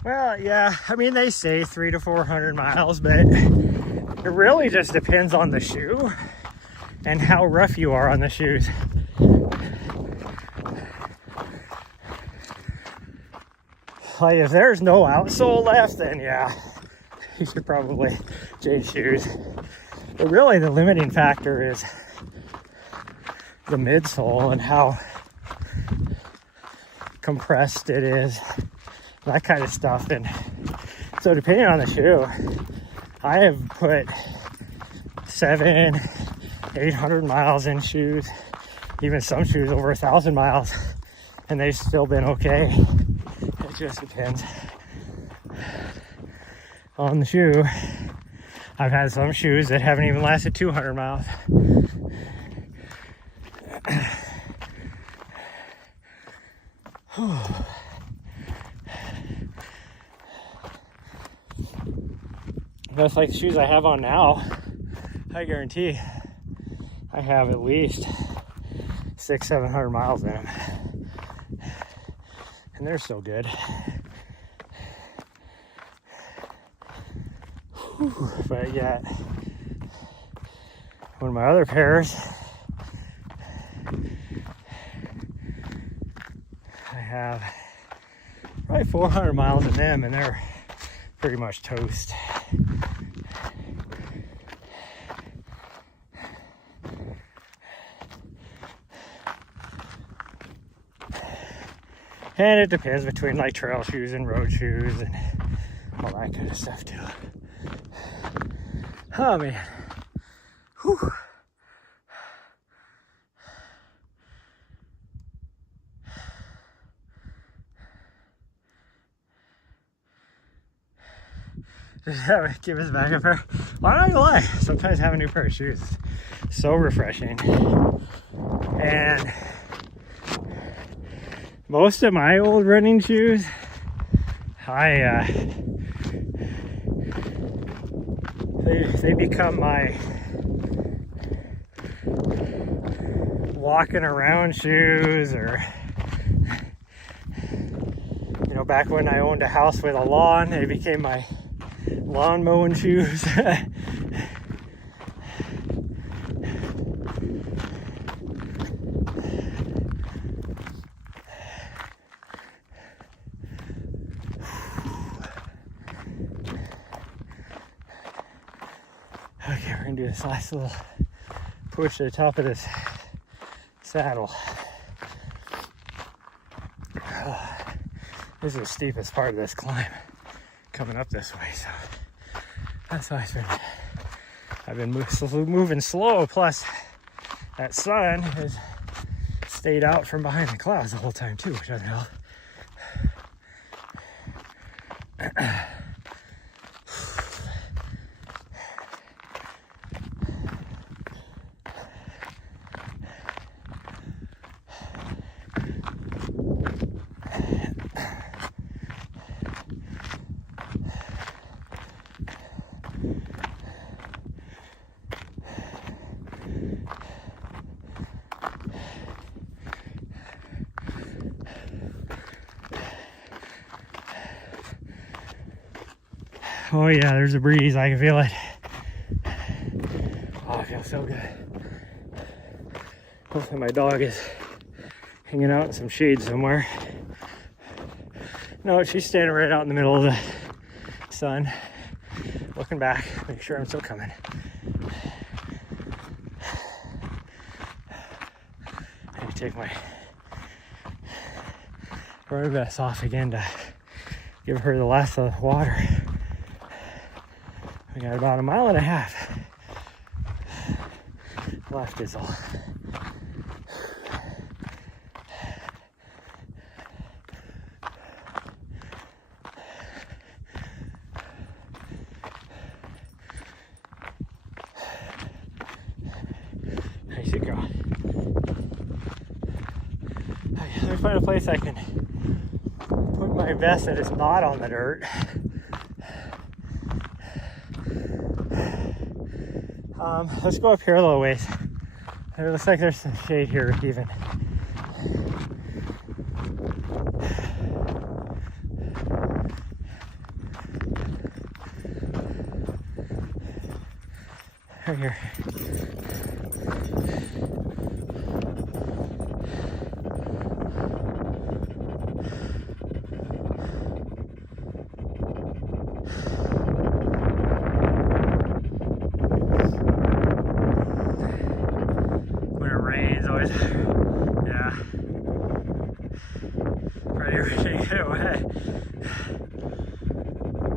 Well, yeah, I mean, they say 300 to 400 miles, but it really just depends on the shoe and how rough you are on the shoes. Like, if there's no outsole left, then yeah, you should probably change shoes. But really, the limiting factor is the midsole and how compressed it is, that kind of stuff. And so depending on the shoe, I have put 700-800 miles in shoes, even some shoes over 1,000 miles, and they've still been okay. It just depends on the shoe. I've had some shoes that haven't even lasted 200 miles. That's like the shoes I have on now. I guarantee I have at least 600-700 miles in them, and they're still good. Whew. But yet, one of my other pairs, I have probably 400 miles in them, and they're pretty much toast. And it depends between like trail shoes and road shoes and all that kind of stuff too. Oh man. Whew. Just give us back a pair. Well, I'm not gonna lie, sometimes having a new pair of shoes is so refreshing. And most of my old running shoes, they become my walking around shoes, or you know, back when I owned a house with a lawn, they became my lawn mowing shoes. Okay, we're gonna do this last little push to the top of this saddle. This is the steepest part of this climb, coming up this way, so that's why I've been moving slow. Plus, that sun has stayed out from behind the clouds the whole time too, which doesn't help. Oh yeah, there's a breeze. I can feel it. Oh, it feels so good. Hopefully my dog is hanging out in some shade somewhere. No, she's standing right out in the middle of the sun, looking back, make sure I'm still coming. I need to take my rubber vest off again to give her the last of the water. We got about 1.5 miles left is all. Nice girl. Okay, let me find a place I can put my vest that is not on the dirt. Let's go up here a little ways. It looks like there's some shade here even. Right here. Yeah. Pretty ready to get away.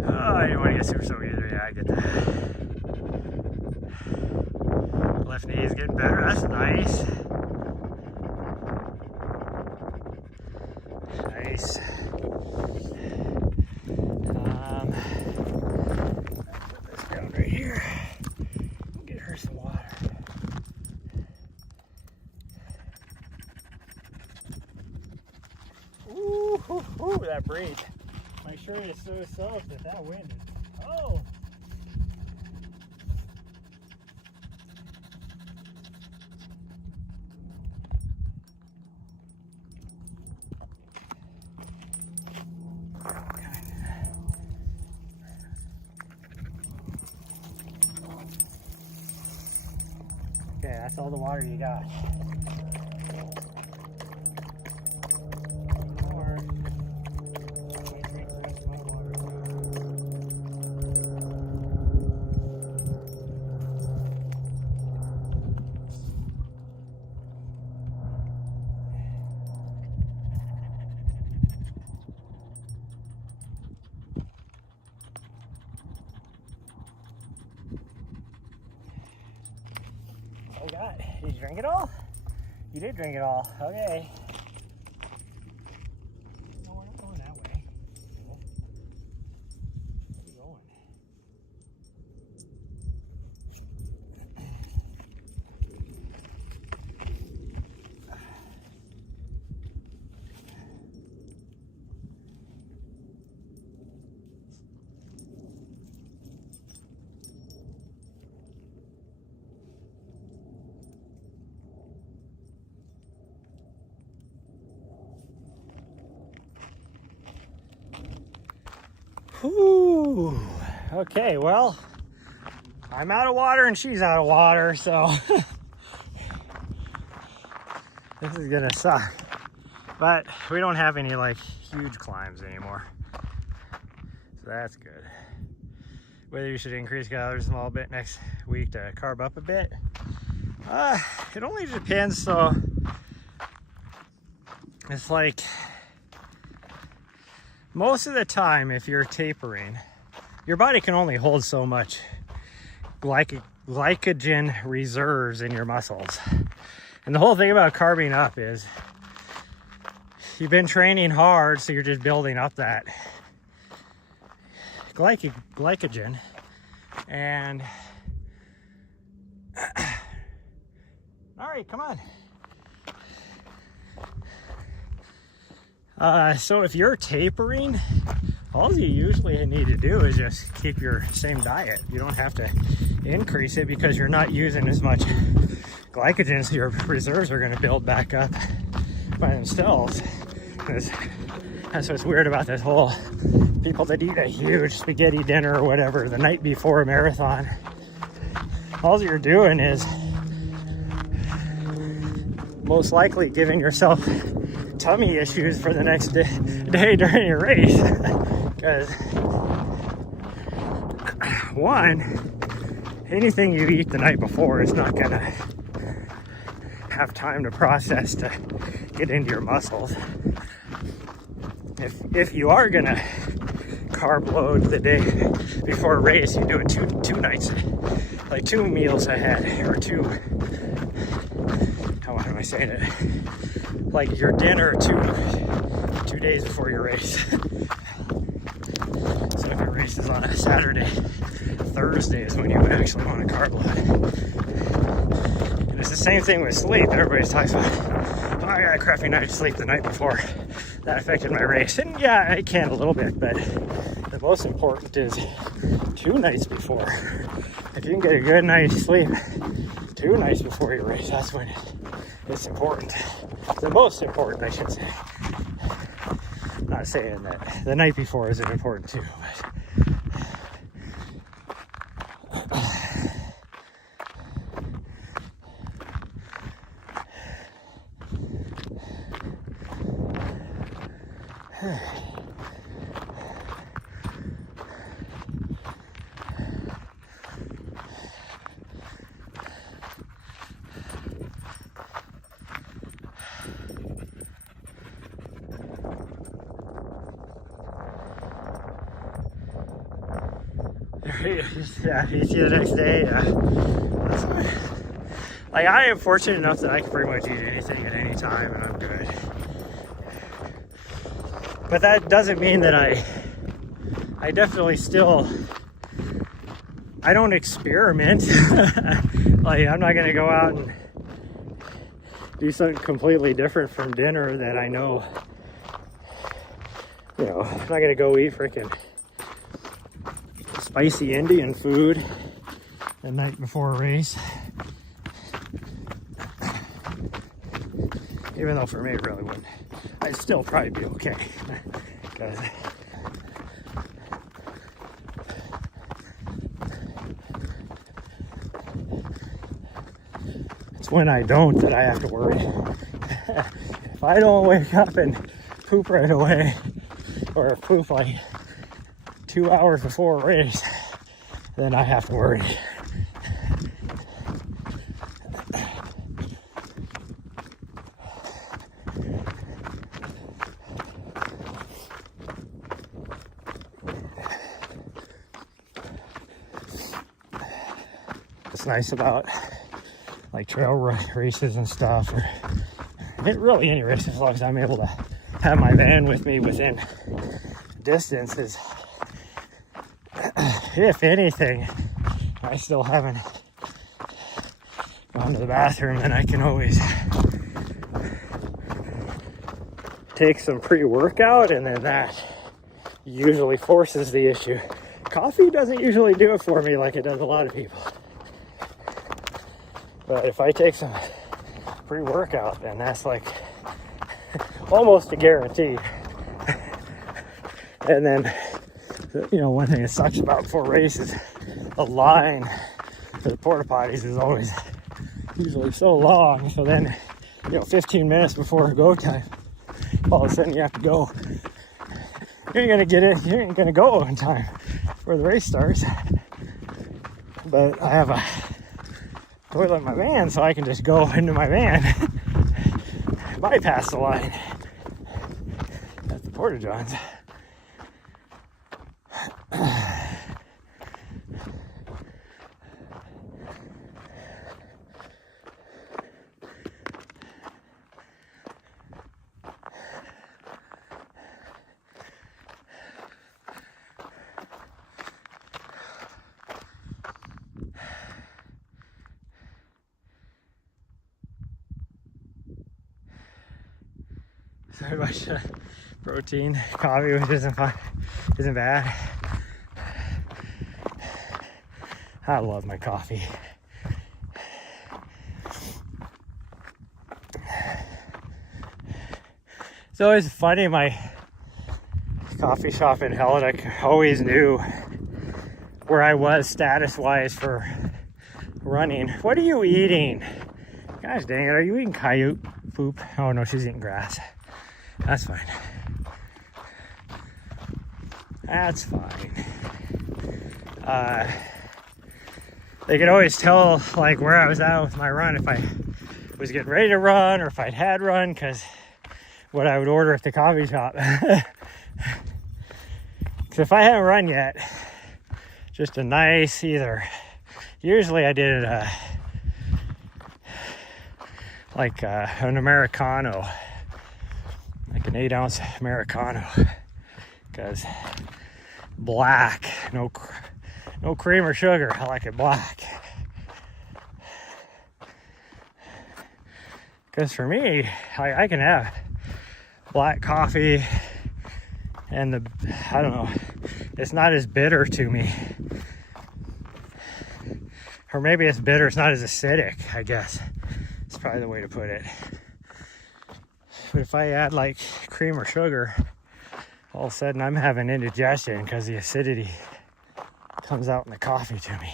Oh, I didn't want to get super soaked either. Yeah, I get that. Left knee is getting better. That's nice. Nice. Put this down right here. Get her some water. Ooh, that breeze. My shirt is so soaked that wind is, oh! Okay, that's all the water you got. Oh God, did you drink it all? You did drink it all, okay. No, we're not going that way. Where are you going? Whew. Okay, well, I'm out of water and she's out of water, so this is gonna suck. But we don't have any like huge climbs anymore, so that's good. Whether you should increase calories a small bit next week to carb up a bit, It only depends. So it's like most of the time, if you're tapering, your body can only hold so much glycogen reserves in your muscles. And the whole thing about carbing up is you've been training hard, so you're just building up that glycogen. And all right, come on. So if you're tapering, all you usually need to do is just keep your same diet. You don't have to increase it because you're not using as much glycogen, so your reserves are going to build back up by themselves. That's what's weird about this whole people that eat a huge spaghetti dinner or whatever the night before a marathon. All you're doing is most likely giving yourself tummy issues for the next day during your race. Because one, anything you eat the night before is not gonna have time to process to get into your muscles. If you are gonna carb load the day before a race, you do it two nights, like 2 meals ahead, or how am I saying it? Like your dinner 2 days before your race. So if your race is on a Saturday, Thursday is when you would actually want to carb load. And it's the same thing with sleep. Everybody talks about, oh, I got a crappy night's sleep the night before. That affected my race. And yeah, I can a little bit, but the most important is 2 nights before. If you can get a good night's sleep 2 nights before your race, that's when it's important. The most important, I should say. I'm not saying that the night before isn't important too, but yeah, you see the next day. Like, I am fortunate enough that I can pretty much eat anything at any time and I'm good. But that doesn't mean that I definitely still, I don't experiment. Like, I'm not gonna go out and do something completely different from dinner that I know, you know, I'm not gonna go eat freaking spicy Indian food the night before a race. Even though for me it really wouldn't. I'd still probably be okay. Because it's when I don't that I have to worry. If I don't wake up and poop right away, or poop like 2 hours before a race, then I have to worry. What's nice about like trail races and stuff, or really any race, as long as I'm able to have my van with me within distance, is if anything, I still haven't gone to the bathroom, and I can always take some pre-workout, and then that usually forces the issue. Coffee doesn't usually do it for me like it does a lot of people. But if I take some pre-workout, then that's like almost a guarantee. And then, you know, one thing that sucks about before races, the line for the porta potties is always usually so long. So then, you know, 15 minutes before go time, all of a sudden you have to go. You ain't gonna get it. You ain't gonna go in time before the race starts. But I have toilet in my van so I can just go into my van, bypass the line at the Porta Johns. So much protein, coffee, which isn't bad. I love my coffee. It's always funny, my coffee shop in Helena always knew where I was status-wise for running. What are you eating? Gosh dang it, are you eating coyote poop? Oh no, she's eating grass. That's fine. That's fine. They could always tell like where I was at with my run, if I was getting ready to run or if I'd had run, because what I would order at the coffee shop. Because if I haven't run yet, just a nice either. Usually I did like an Americano, like an 8-ounce Americano, because black, no cream or sugar. I like it black. Because for me, I can have black coffee and I don't know, it's not as bitter to me. Or maybe it's bitter, it's not as acidic, I guess. It's probably the way to put it. But if I add like cream or sugar, all of a sudden I'm having indigestion because the acidity comes out in the coffee to me.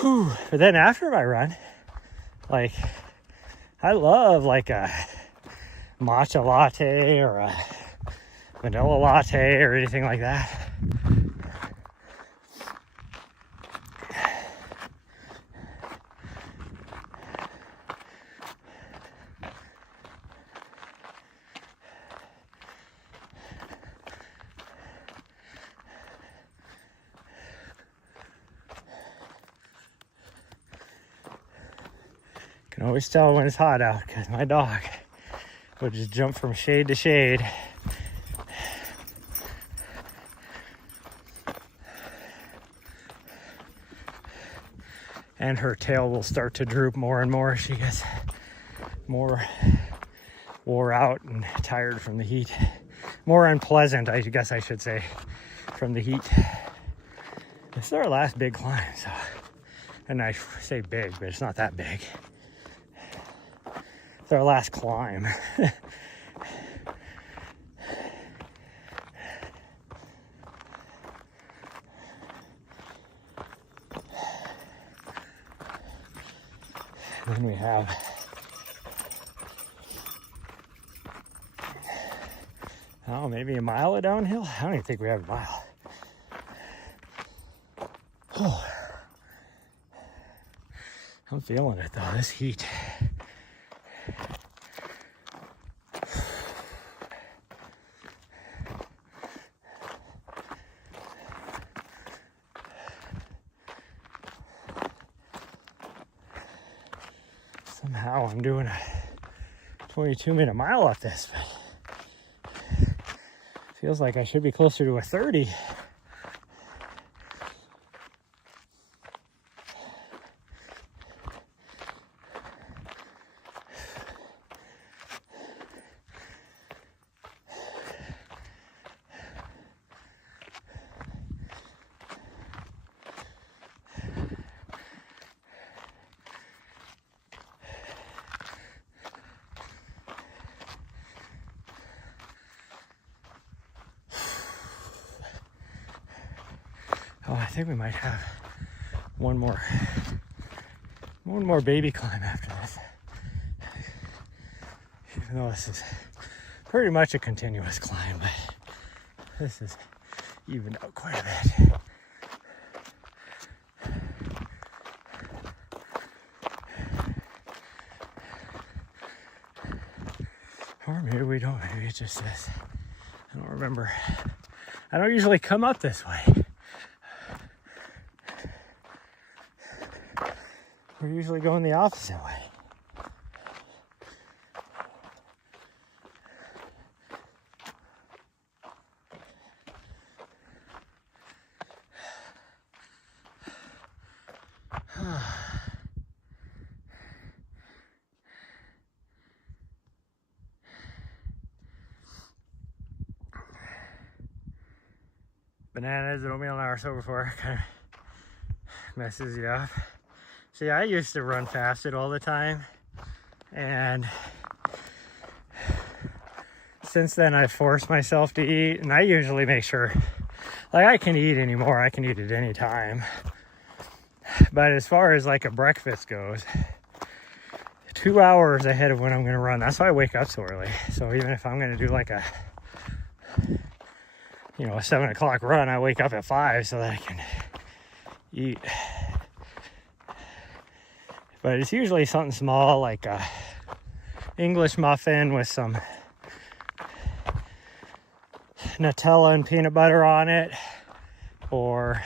Whew. But then after my run, like, I love like a matcha latte or a vanilla latte or anything like that. Can always tell when it's hot out because my dog will just jump from shade to shade. And her tail will start to droop more and more as she gets more wore out and tired from the heat. More unpleasant, I guess I should say, from the heat. This is our last big climb, so, and I say big, but it's not that big. It's our last climb. Then we have maybe a mile of downhill. I don't even think we have a mile. Oh, I'm feeling it though, this heat. Somehow I'm doing a 22-minute mile off this, but feels like I should be closer to a 30. Oh, I think we might have one more baby climb after this. Even though this is pretty much a continuous climb, but this is evened out quite a bit. don't. Maybe it's just this. I don't remember. I don't usually come up this way. We're usually going the opposite way. Bananas and oatmeal and hour so before kind of messes you up. See, I used to run fasted all the time, and since then I've forced myself to eat, and I usually make sure, like, I can eat anymore. I can eat at any time. But as far as like a breakfast goes, 2 hours ahead of when I'm going to run, that's why I wake up so early. So even if I'm going to do like a 7 o'clock run, I wake up at 5 so that I can eat. But it's usually something small, like a English muffin with some Nutella and peanut butter on it, or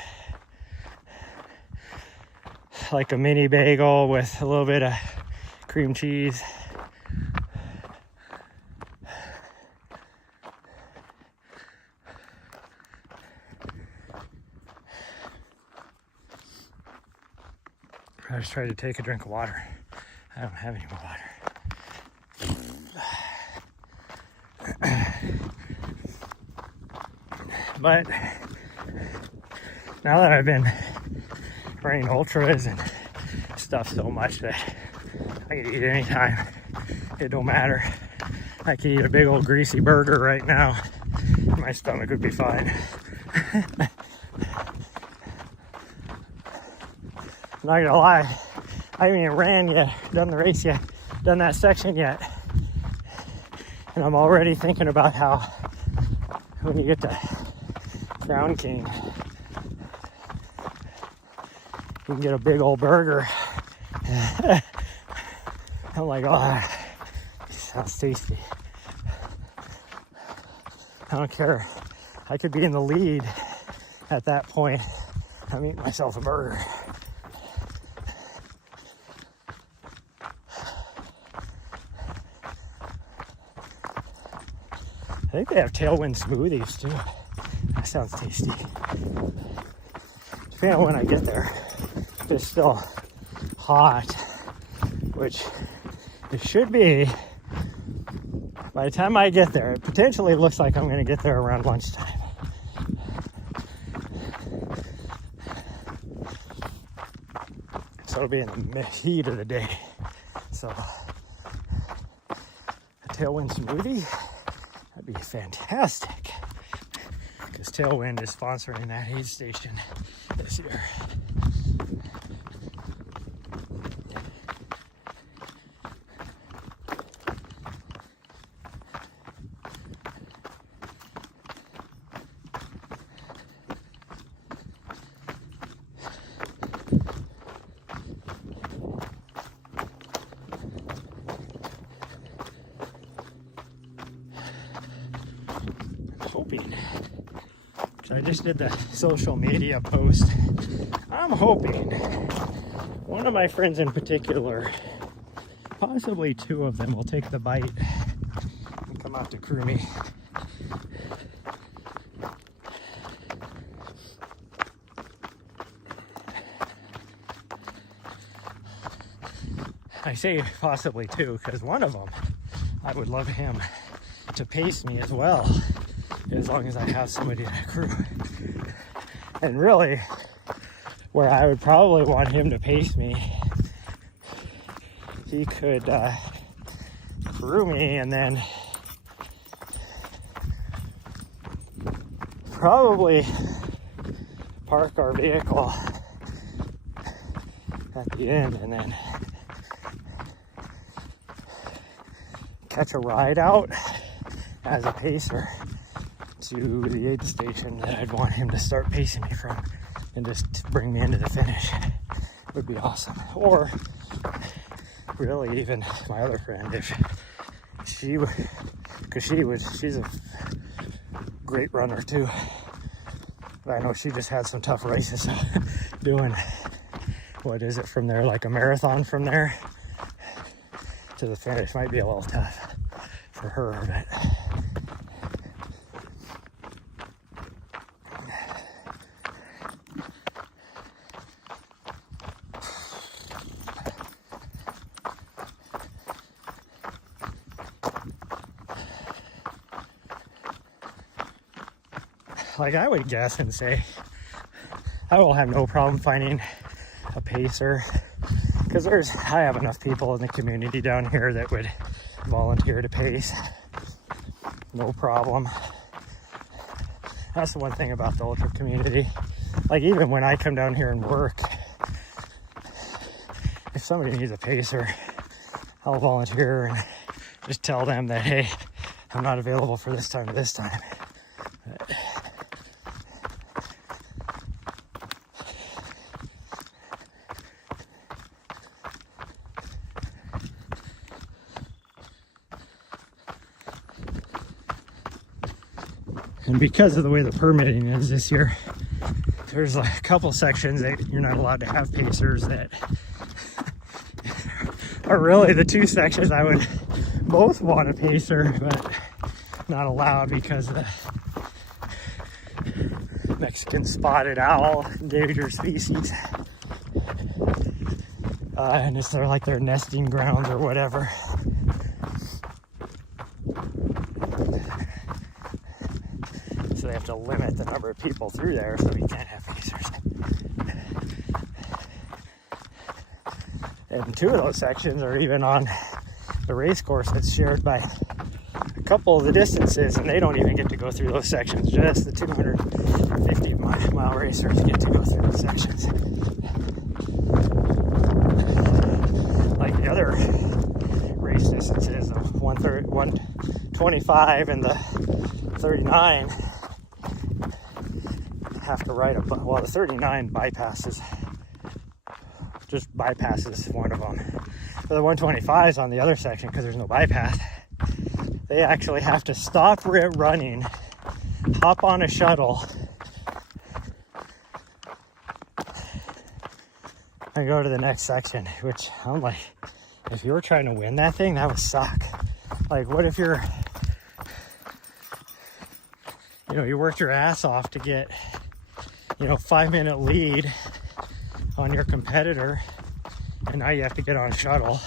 like a mini bagel with a little bit of cream cheese. I just tried to take a drink of water. I don't have any more water. But now that I've been running ultras and stuff so much that I can eat anytime, it don't matter. I could eat a big old greasy burger right now. My stomach would be fine. I'm not gonna lie, I haven't even ran yet, done the race yet, done that section yet. And I'm already thinking about how when you get to Crown King, you can get a big old burger. I'm like, oh, sounds tasty. I don't care. I could be in the lead at that point. I'm eating myself a burger. I think they have Tailwind smoothies too. That sounds tasty. Depending on when I get there. If it's still hot, which it should be. By the time I get there, it potentially looks like I'm going to get there around lunchtime. So it'll be in the heat of the day. So a Tailwind smoothie, that'd be fantastic. Because Tailwind is sponsoring that aid station this year. Hoping. So I just did the social media post. I'm hoping one of my friends in particular, possibly two of them, will take the bite and come out to crew me. I say possibly two because one of them, I would love him to pace me as well, as long as I have somebody to crew. And really, where I would probably want him to pace me, he could crew me and then probably park our vehicle at the end and then catch a ride out as a pacer to the aid station that I'd want him to start pacing me from and just bring me into the finish. Would be awesome. Or really even my other friend, if she because she's a great runner too. But I know she just had some tough races, so doing, what is it from there, like a marathon from there to the finish might be a little tough for her, but like I would guess and say I will have no problem finding a pacer, because I have enough people in the community down here that would volunteer to pace, no problem. That's the one thing about the ultra community. Like even when I come down here and work, if somebody needs a pacer, I'll volunteer and just tell them that, hey, I'm not available for this time to this time. And because of the way the permitting is this year, there's a couple sections that you're not allowed to have pacers that are really the two sections I would both want a pacer, but not allowed because of the Mexican spotted owl, endangered species. And it's like their nesting grounds or whatever. So they have to limit the number of people through there so we can't have pacers. And two of those sections are even on the race course that's shared by a couple of the distances, and they don't even get to go through those sections. Just the 250 mile racers get to go through those sections. Like the other race distances of 125 and the 39 have to ride the 39 bypasses one of them. But the 125s on the other section, because there's no bypass, they actually have to stop running, hop on a shuttle, and go to the next section, which I'm like, if you were trying to win that thing, that would suck. Like, what if you worked your ass off to get, 5-minute lead on your competitor, and now you have to get on a shuttle.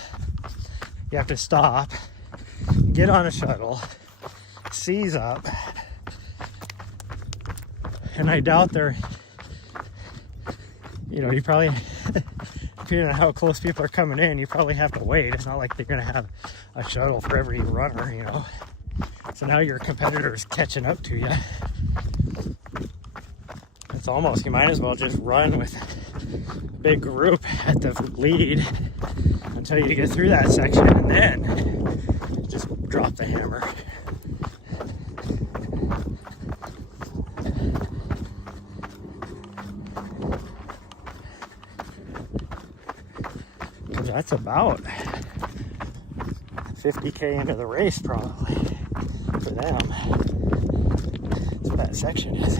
You have to stop, get on a shuttle, seize up, and I doubt you probably, depending on how close people are coming in, you probably have to wait. It's not like they're gonna have a shuttle for every runner, So now your competitor is catching up to you. It's almost, you might as well just run with a big group at the lead until you get through that section, and then just drop the hammer. Because that's about 50K into the race probably for them. That's what that section is.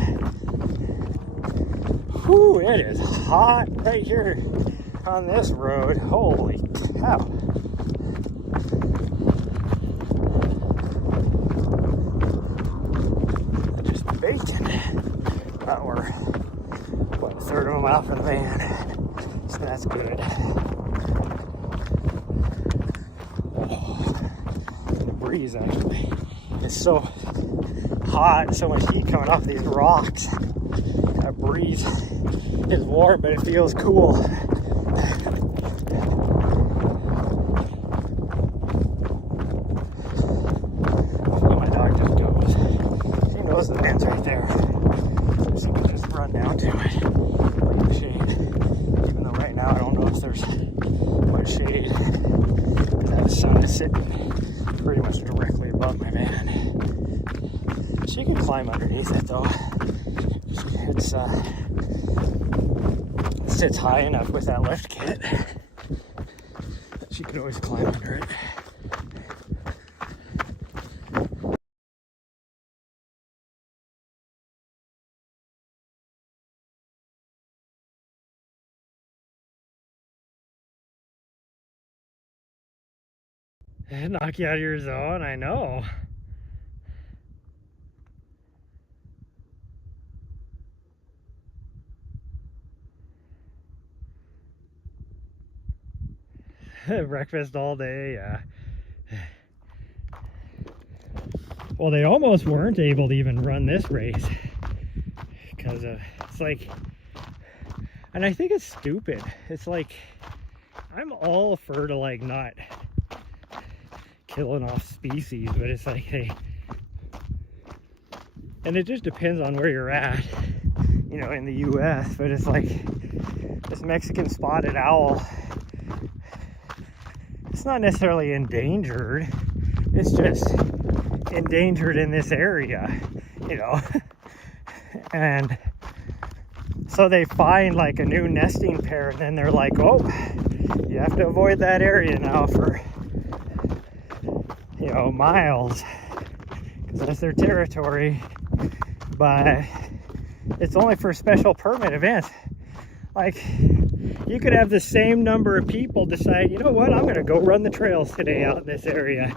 Whew, it is hot right here on this road. Holy cow. They're just baking. But we're, a third of them out of the van. So that's good. Oh, and the breeze actually is so hot, so much heat coming off these rocks. That breeze is warm, but it feels cool. Oh, my dog just goes. She knows the van's right there. So we just run down to it. Leave the shade. Even though right now I don't know if there's much shade. That sun is sitting pretty much directly above my van. She can climb underneath it though. It sits high enough with that lift kit that she could always climb under it. Knock you out of your zone, I know. Breakfast all day, yeah. Well, they almost weren't able to even run this race because it's like, and I think it's stupid. It's like, I'm all for to like not killing off species, but it's like, hey, and it just depends on where you're at, you know, in the US, but it's like this Mexican spotted owl, it's not necessarily endangered, it's just endangered in this area, you know. And so they find like a new nesting pair, and then they're like, oh, you have to avoid that area now for, you know, miles, because that's their territory. But it's only for special permit events. Like, you could have the same number of people decide, you know what, I'm gonna go run the trails today out in this area.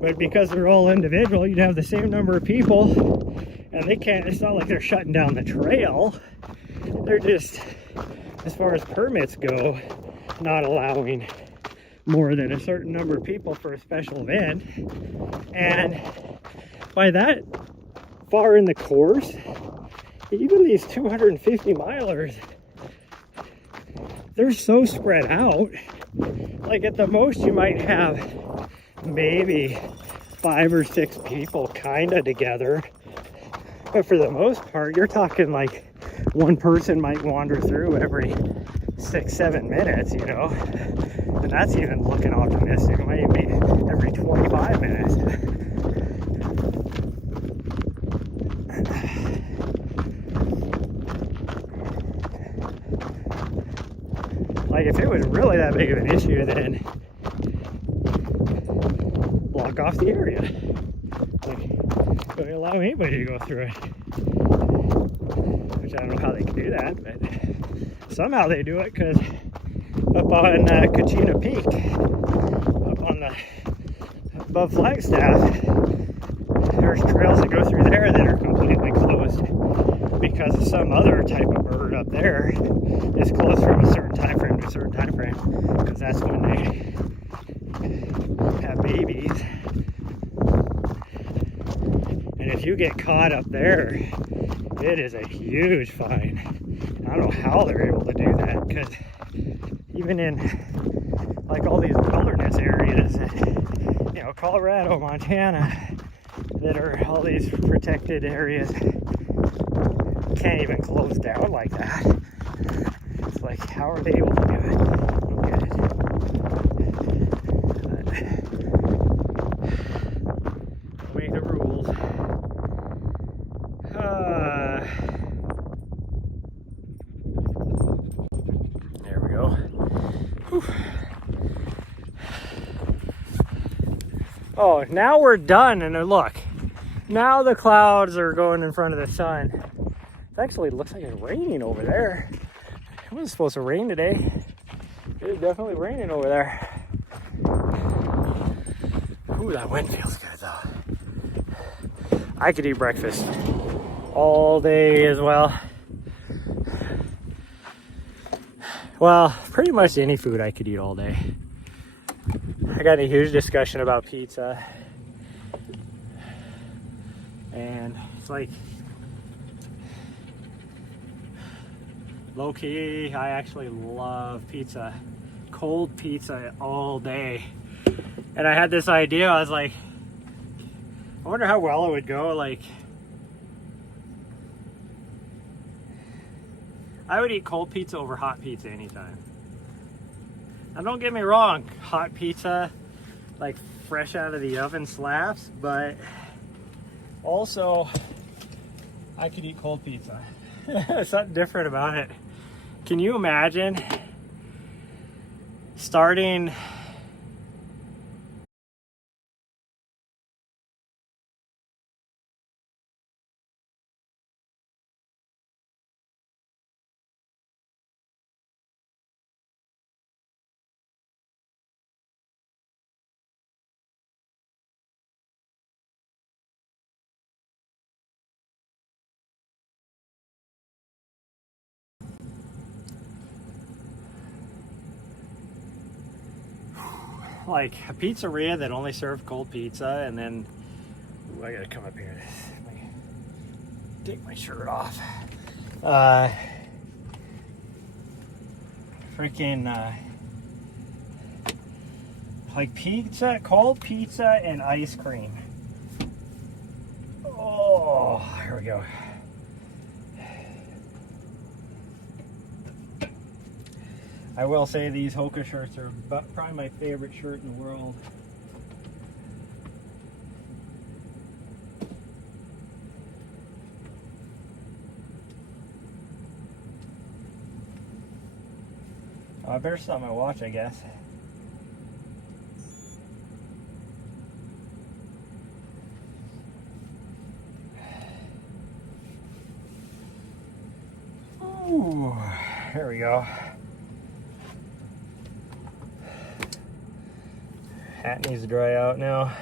But because they're all individual, you'd have the same number of people, and they can't, it's not like they're shutting down the trail. They're just, as far as permits go, not allowing more than a certain number of people for a special event. And by that far in the course, even these 250 milers, they're so spread out. Like at the most you might have maybe 5 or 6 people kind of together, but for the most part you're talking like one person might wander through every 6-7 minutes, you know, and that's even looking optimistic. It might even be every 25 minutes. Like if it was really that big of an issue, then block off the area. Like, don't allow anybody to go through it. Which I don't know how they can do that, but somehow they do it, because up on Kachina Peak, up on the above Flagstaff, there's trails that go through there that are completely closed because some other type of bird up there is closed from a certain time frame to a certain time frame, because that's when they have babies. And if you get caught up there, it is a huge fine. I don't know how they're able to do that, because even in like all these wilderness areas, you know, Colorado, Montana, that are all these protected areas, can't even close down like that. It's like, how are they able to do it? I don't get it. But make the rules. There we go. Whew. Oh, now we're done, and look, now the clouds are going in front of the sun. It actually looks like it's raining over there. It wasn't supposed to rain today. It is definitely raining over there. Ooh, that wind feels good though. I could eat breakfast all day as well. Well, pretty much any food I could eat all day. I got a huge discussion about pizza. And it's like, low key, I actually love pizza. Cold pizza all day. And I had this idea, I was like, I wonder how well it would go. Like, I would eat cold pizza over hot pizza anytime. Now don't get me wrong, hot pizza, like fresh out of the oven, slaps, but also I could eat cold pizza. There's something different about it. Can you imagine starting like a pizzeria that only served cold pizza, and then ooh, I gotta come up here. Take my shirt off. Freaking like pizza, cold pizza, and ice cream. Oh, here we go. I will say these Hoka shirts are probably my favorite shirt in the world. Oh, I better stop my watch, I guess. Ooh, here we go. Hat needs to dry out now.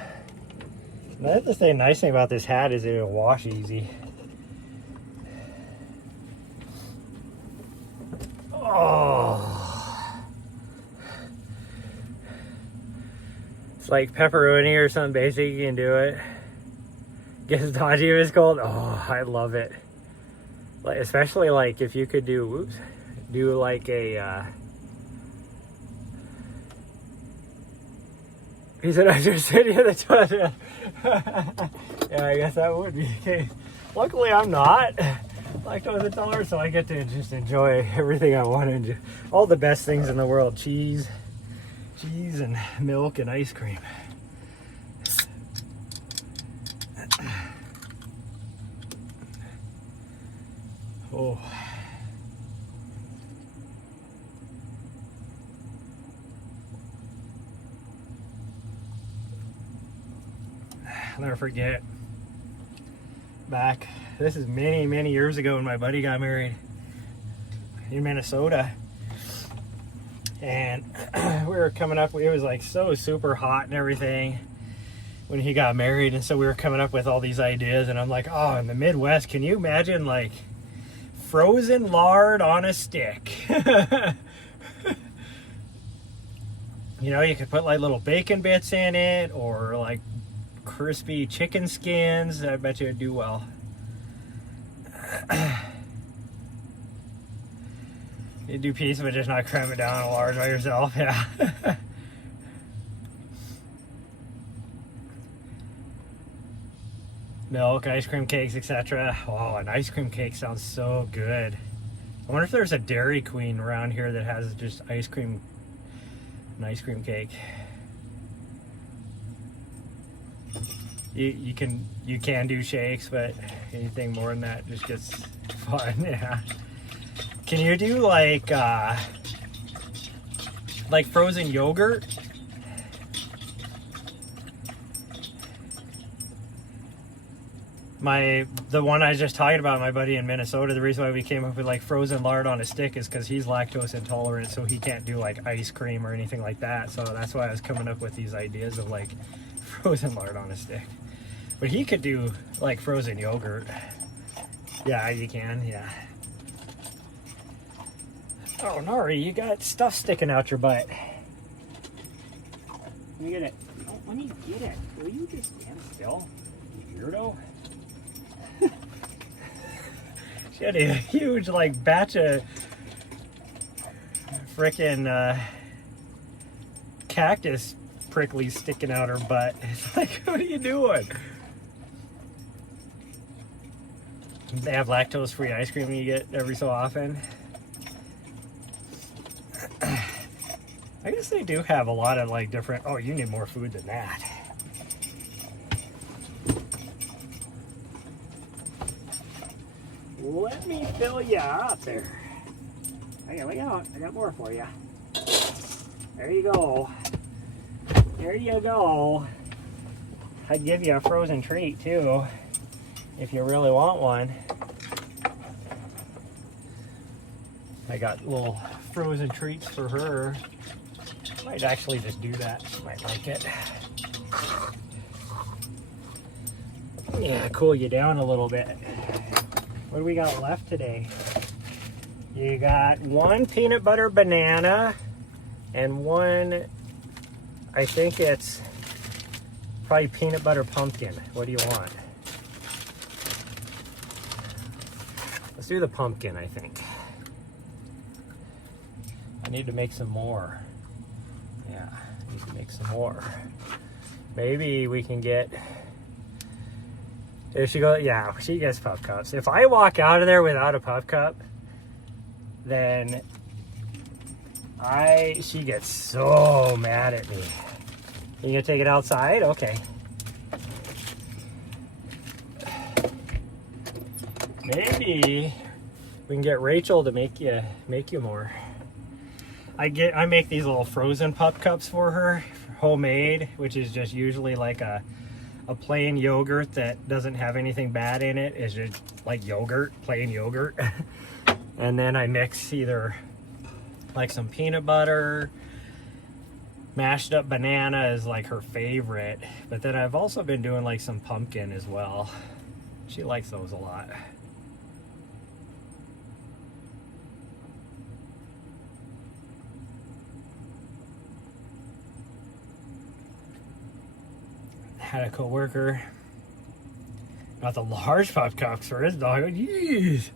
And I have to say, the nice thing about this hat is it'll wash easy. Oh, it's like pepperoni or something basic. You can do it. Gets dodgy if it's cold. Oh, I love it. Like, especially like if you could do, do like a. He said I just sit in the toilet. Yeah, I guess that would be the case. Luckily, I'm not lactose intolerant, so I get to just enjoy everything I want to enjoy. All the best things in the world: cheese and milk and ice cream. Oh. I'll never forget back, this is many years ago when my buddy got married in Minnesota, and we were coming up, it was like so super hot and everything when he got married, and so we were coming up with all these ideas, and I'm like, oh, in the Midwest, can you imagine like frozen lard on a stick? You know, you could put like little bacon bits in it, or like crispy chicken skins. I bet you it'd do well. You do pizza, but just not cram it down a large by yourself. Yeah. Milk, ice cream cakes, etc. Oh, an ice cream cake sounds so good. I wonder if there's a Dairy Queen around here that has just an ice cream cake. You can do shakes, but anything more than that just gets fun. Yeah. Can you do like frozen yogurt? The one I was just talking about, my buddy in Minnesota, the reason why we came up with like frozen lard on a stick is because he's lactose intolerant, so he can't do like ice cream or anything like that. So that's why I was coming up with these ideas of like frozen lard on a stick. But he could do like frozen yogurt. Yeah, you can, yeah. Oh, Nari, you got stuff sticking out your butt. Let me get it. Oh, let me get it. Will you just stand still, you weirdo? She had a huge like batch of frickin' cactus pricklies sticking out her butt. It's like, what are you doing? They have lactose-free ice cream you get every so often. I guess they do have a lot of like different. Oh, you need more food than that. Let me fill you up there. Okay, wait out. I got more for you. There you go. There you go. I'd give you a frozen treat too, if you really want one. I got little frozen treats for her. Might actually just do that. She might like it. Yeah, cool you down a little bit. What do we got left today? You got one peanut butter banana and one I think it's probably peanut butter pumpkin. What do you want? Let's do the pumpkin, I think. I need to make some more. Yeah, I need to make some more. Maybe we can get... If she goes, yeah, she gets pup cups. If I walk out of there without a pup cup, then she gets so mad at me. You gonna take it outside? Okay. Maybe we can get Rachel to make you more. I make these little frozen pup cups for her, homemade, which is just usually like a plain yogurt that doesn't have anything bad in it. It's just like yogurt, plain yogurt. And then I mix either like some peanut butter, mashed up banana is like her favorite, but then I've also been doing like some pumpkin as well. She likes those a lot. Had a coworker got the large pup cups for his dog. Jeez.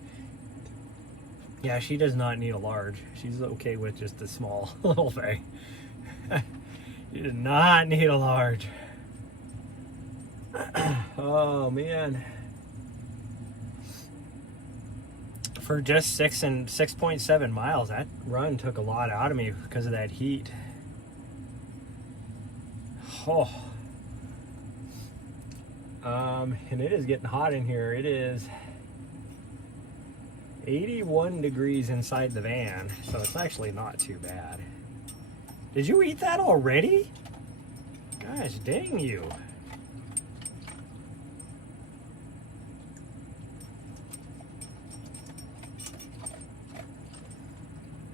Yeah, she does not need a large. She's okay with just the small little thing. She does not need a large. Oh man. For just 6.7 miles, that run took a lot out of me because of that heat. Oh. And it is getting hot in here. It is 81 degrees inside the van, so it's actually not too bad. Did you eat that already? Gosh dang you.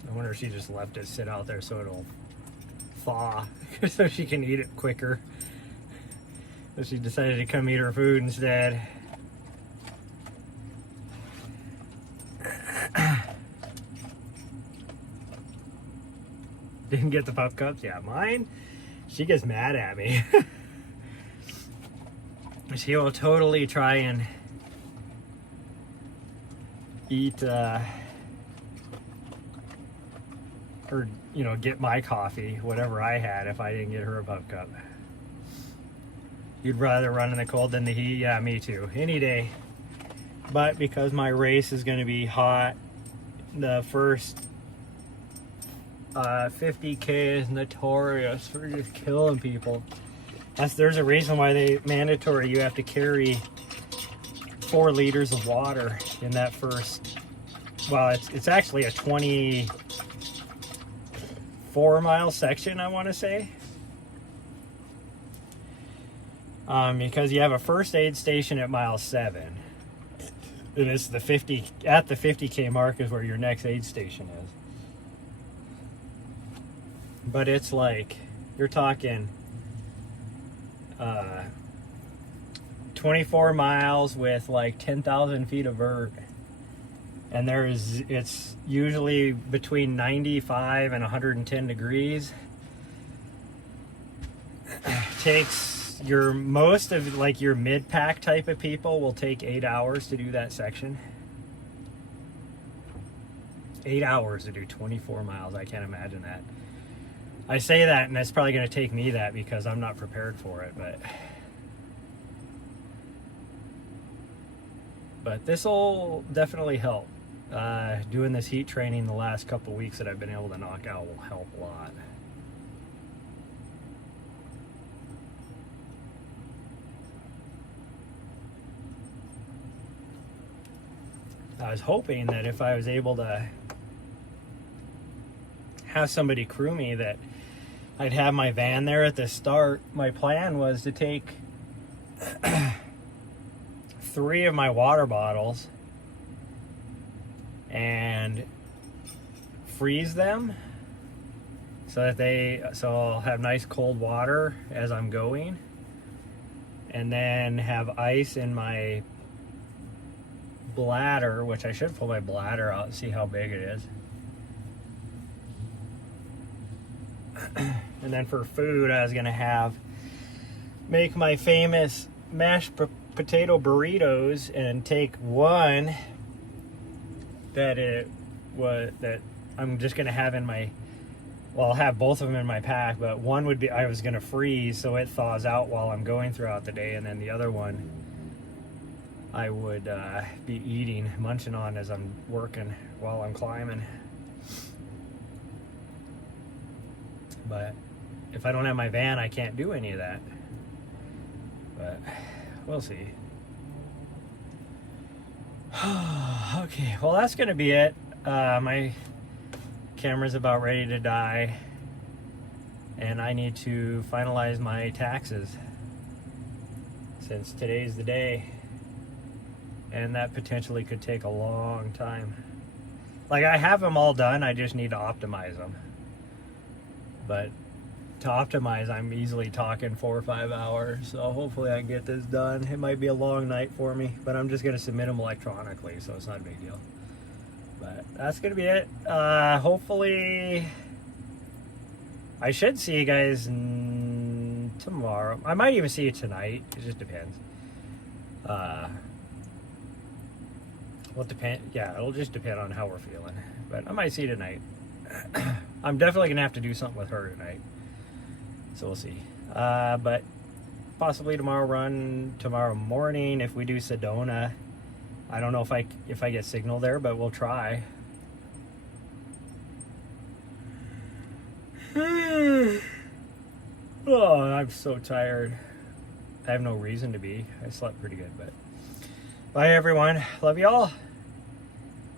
I wonder if she just left it sit out there so it'll thaw so she can eat it quicker. So she decided to come eat her food instead. Didn't get the pup cups? Yeah, mine, she gets mad at me. She will totally try and eat, or, you know, get my coffee, whatever I had, if I didn't get her a pup cup. You'd rather run in the cold than the heat? Yeah, me too. Any day. But because my race is going to be hot, the first 50K is notorious for just killing people. There's a reason why they mandatory you have to carry 4 liters of water in that first, well, it's actually a 24-mile section, I want to say. Because you have a first aid station at mile 7. And it's the 50, at the 50K mark is where your next aid station is. But it's like, you're talking 24 miles with like 10,000 feet of vert. And it's usually between 95 and 110 degrees. Takes your most of like your mid-pack type of people will take 8 hours to do that section. 8 hours to do 24 miles. I can't imagine that. I say that and it's probably going to take me that because I'm not prepared for it, but this will definitely help. Doing this heat training the last couple weeks that I've been able to knock out will help a lot. I was hoping that if I was able to have somebody crew me, that I'd have my van there at the start. My plan was to take 3 of my water bottles and freeze them so I'll have nice cold water as I'm going, and then have ice in my bladder, which I should pull my bladder out and see how big it is. And then for food, I was gonna make my famous mashed potato burritos and take one that I'm just gonna have in my, well, I'll have both of them in my pack, but one would be, I was gonna freeze so it thaws out while I'm going throughout the day, and then the other one I would be eating, munching on as I'm working while I'm climbing. But if I don't have my van, I can't do any of that. But we'll see. Okay, well, that's gonna be it. My camera's about ready to die, and I need to finalize my taxes since today's the day, and that potentially could take a long time. Like, I have them all done, I just need to optimize them. But to optimize, I'm easily talking 4 or 5 hours, so hopefully I can get this done. It might be a long night for me, but I'm just gonna submit them electronically, so it's not a big deal. But that's gonna be it. Hopefully I should see you guys tomorrow. I might even see you tonight. It just depends. Yeah, it'll just depend on how we're feeling. But I might see you tonight. I'm definitely gonna have to do something with her tonight, so we'll see. But possibly tomorrow morning if we do Sedona. I don't know if I get signal there, but we'll try. Oh, I'm so tired. I have no reason to be. I slept pretty good, but bye everyone. Love y'all.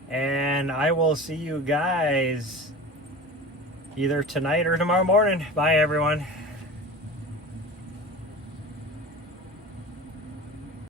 And I will see you guys either tonight or tomorrow morning. Bye everyone.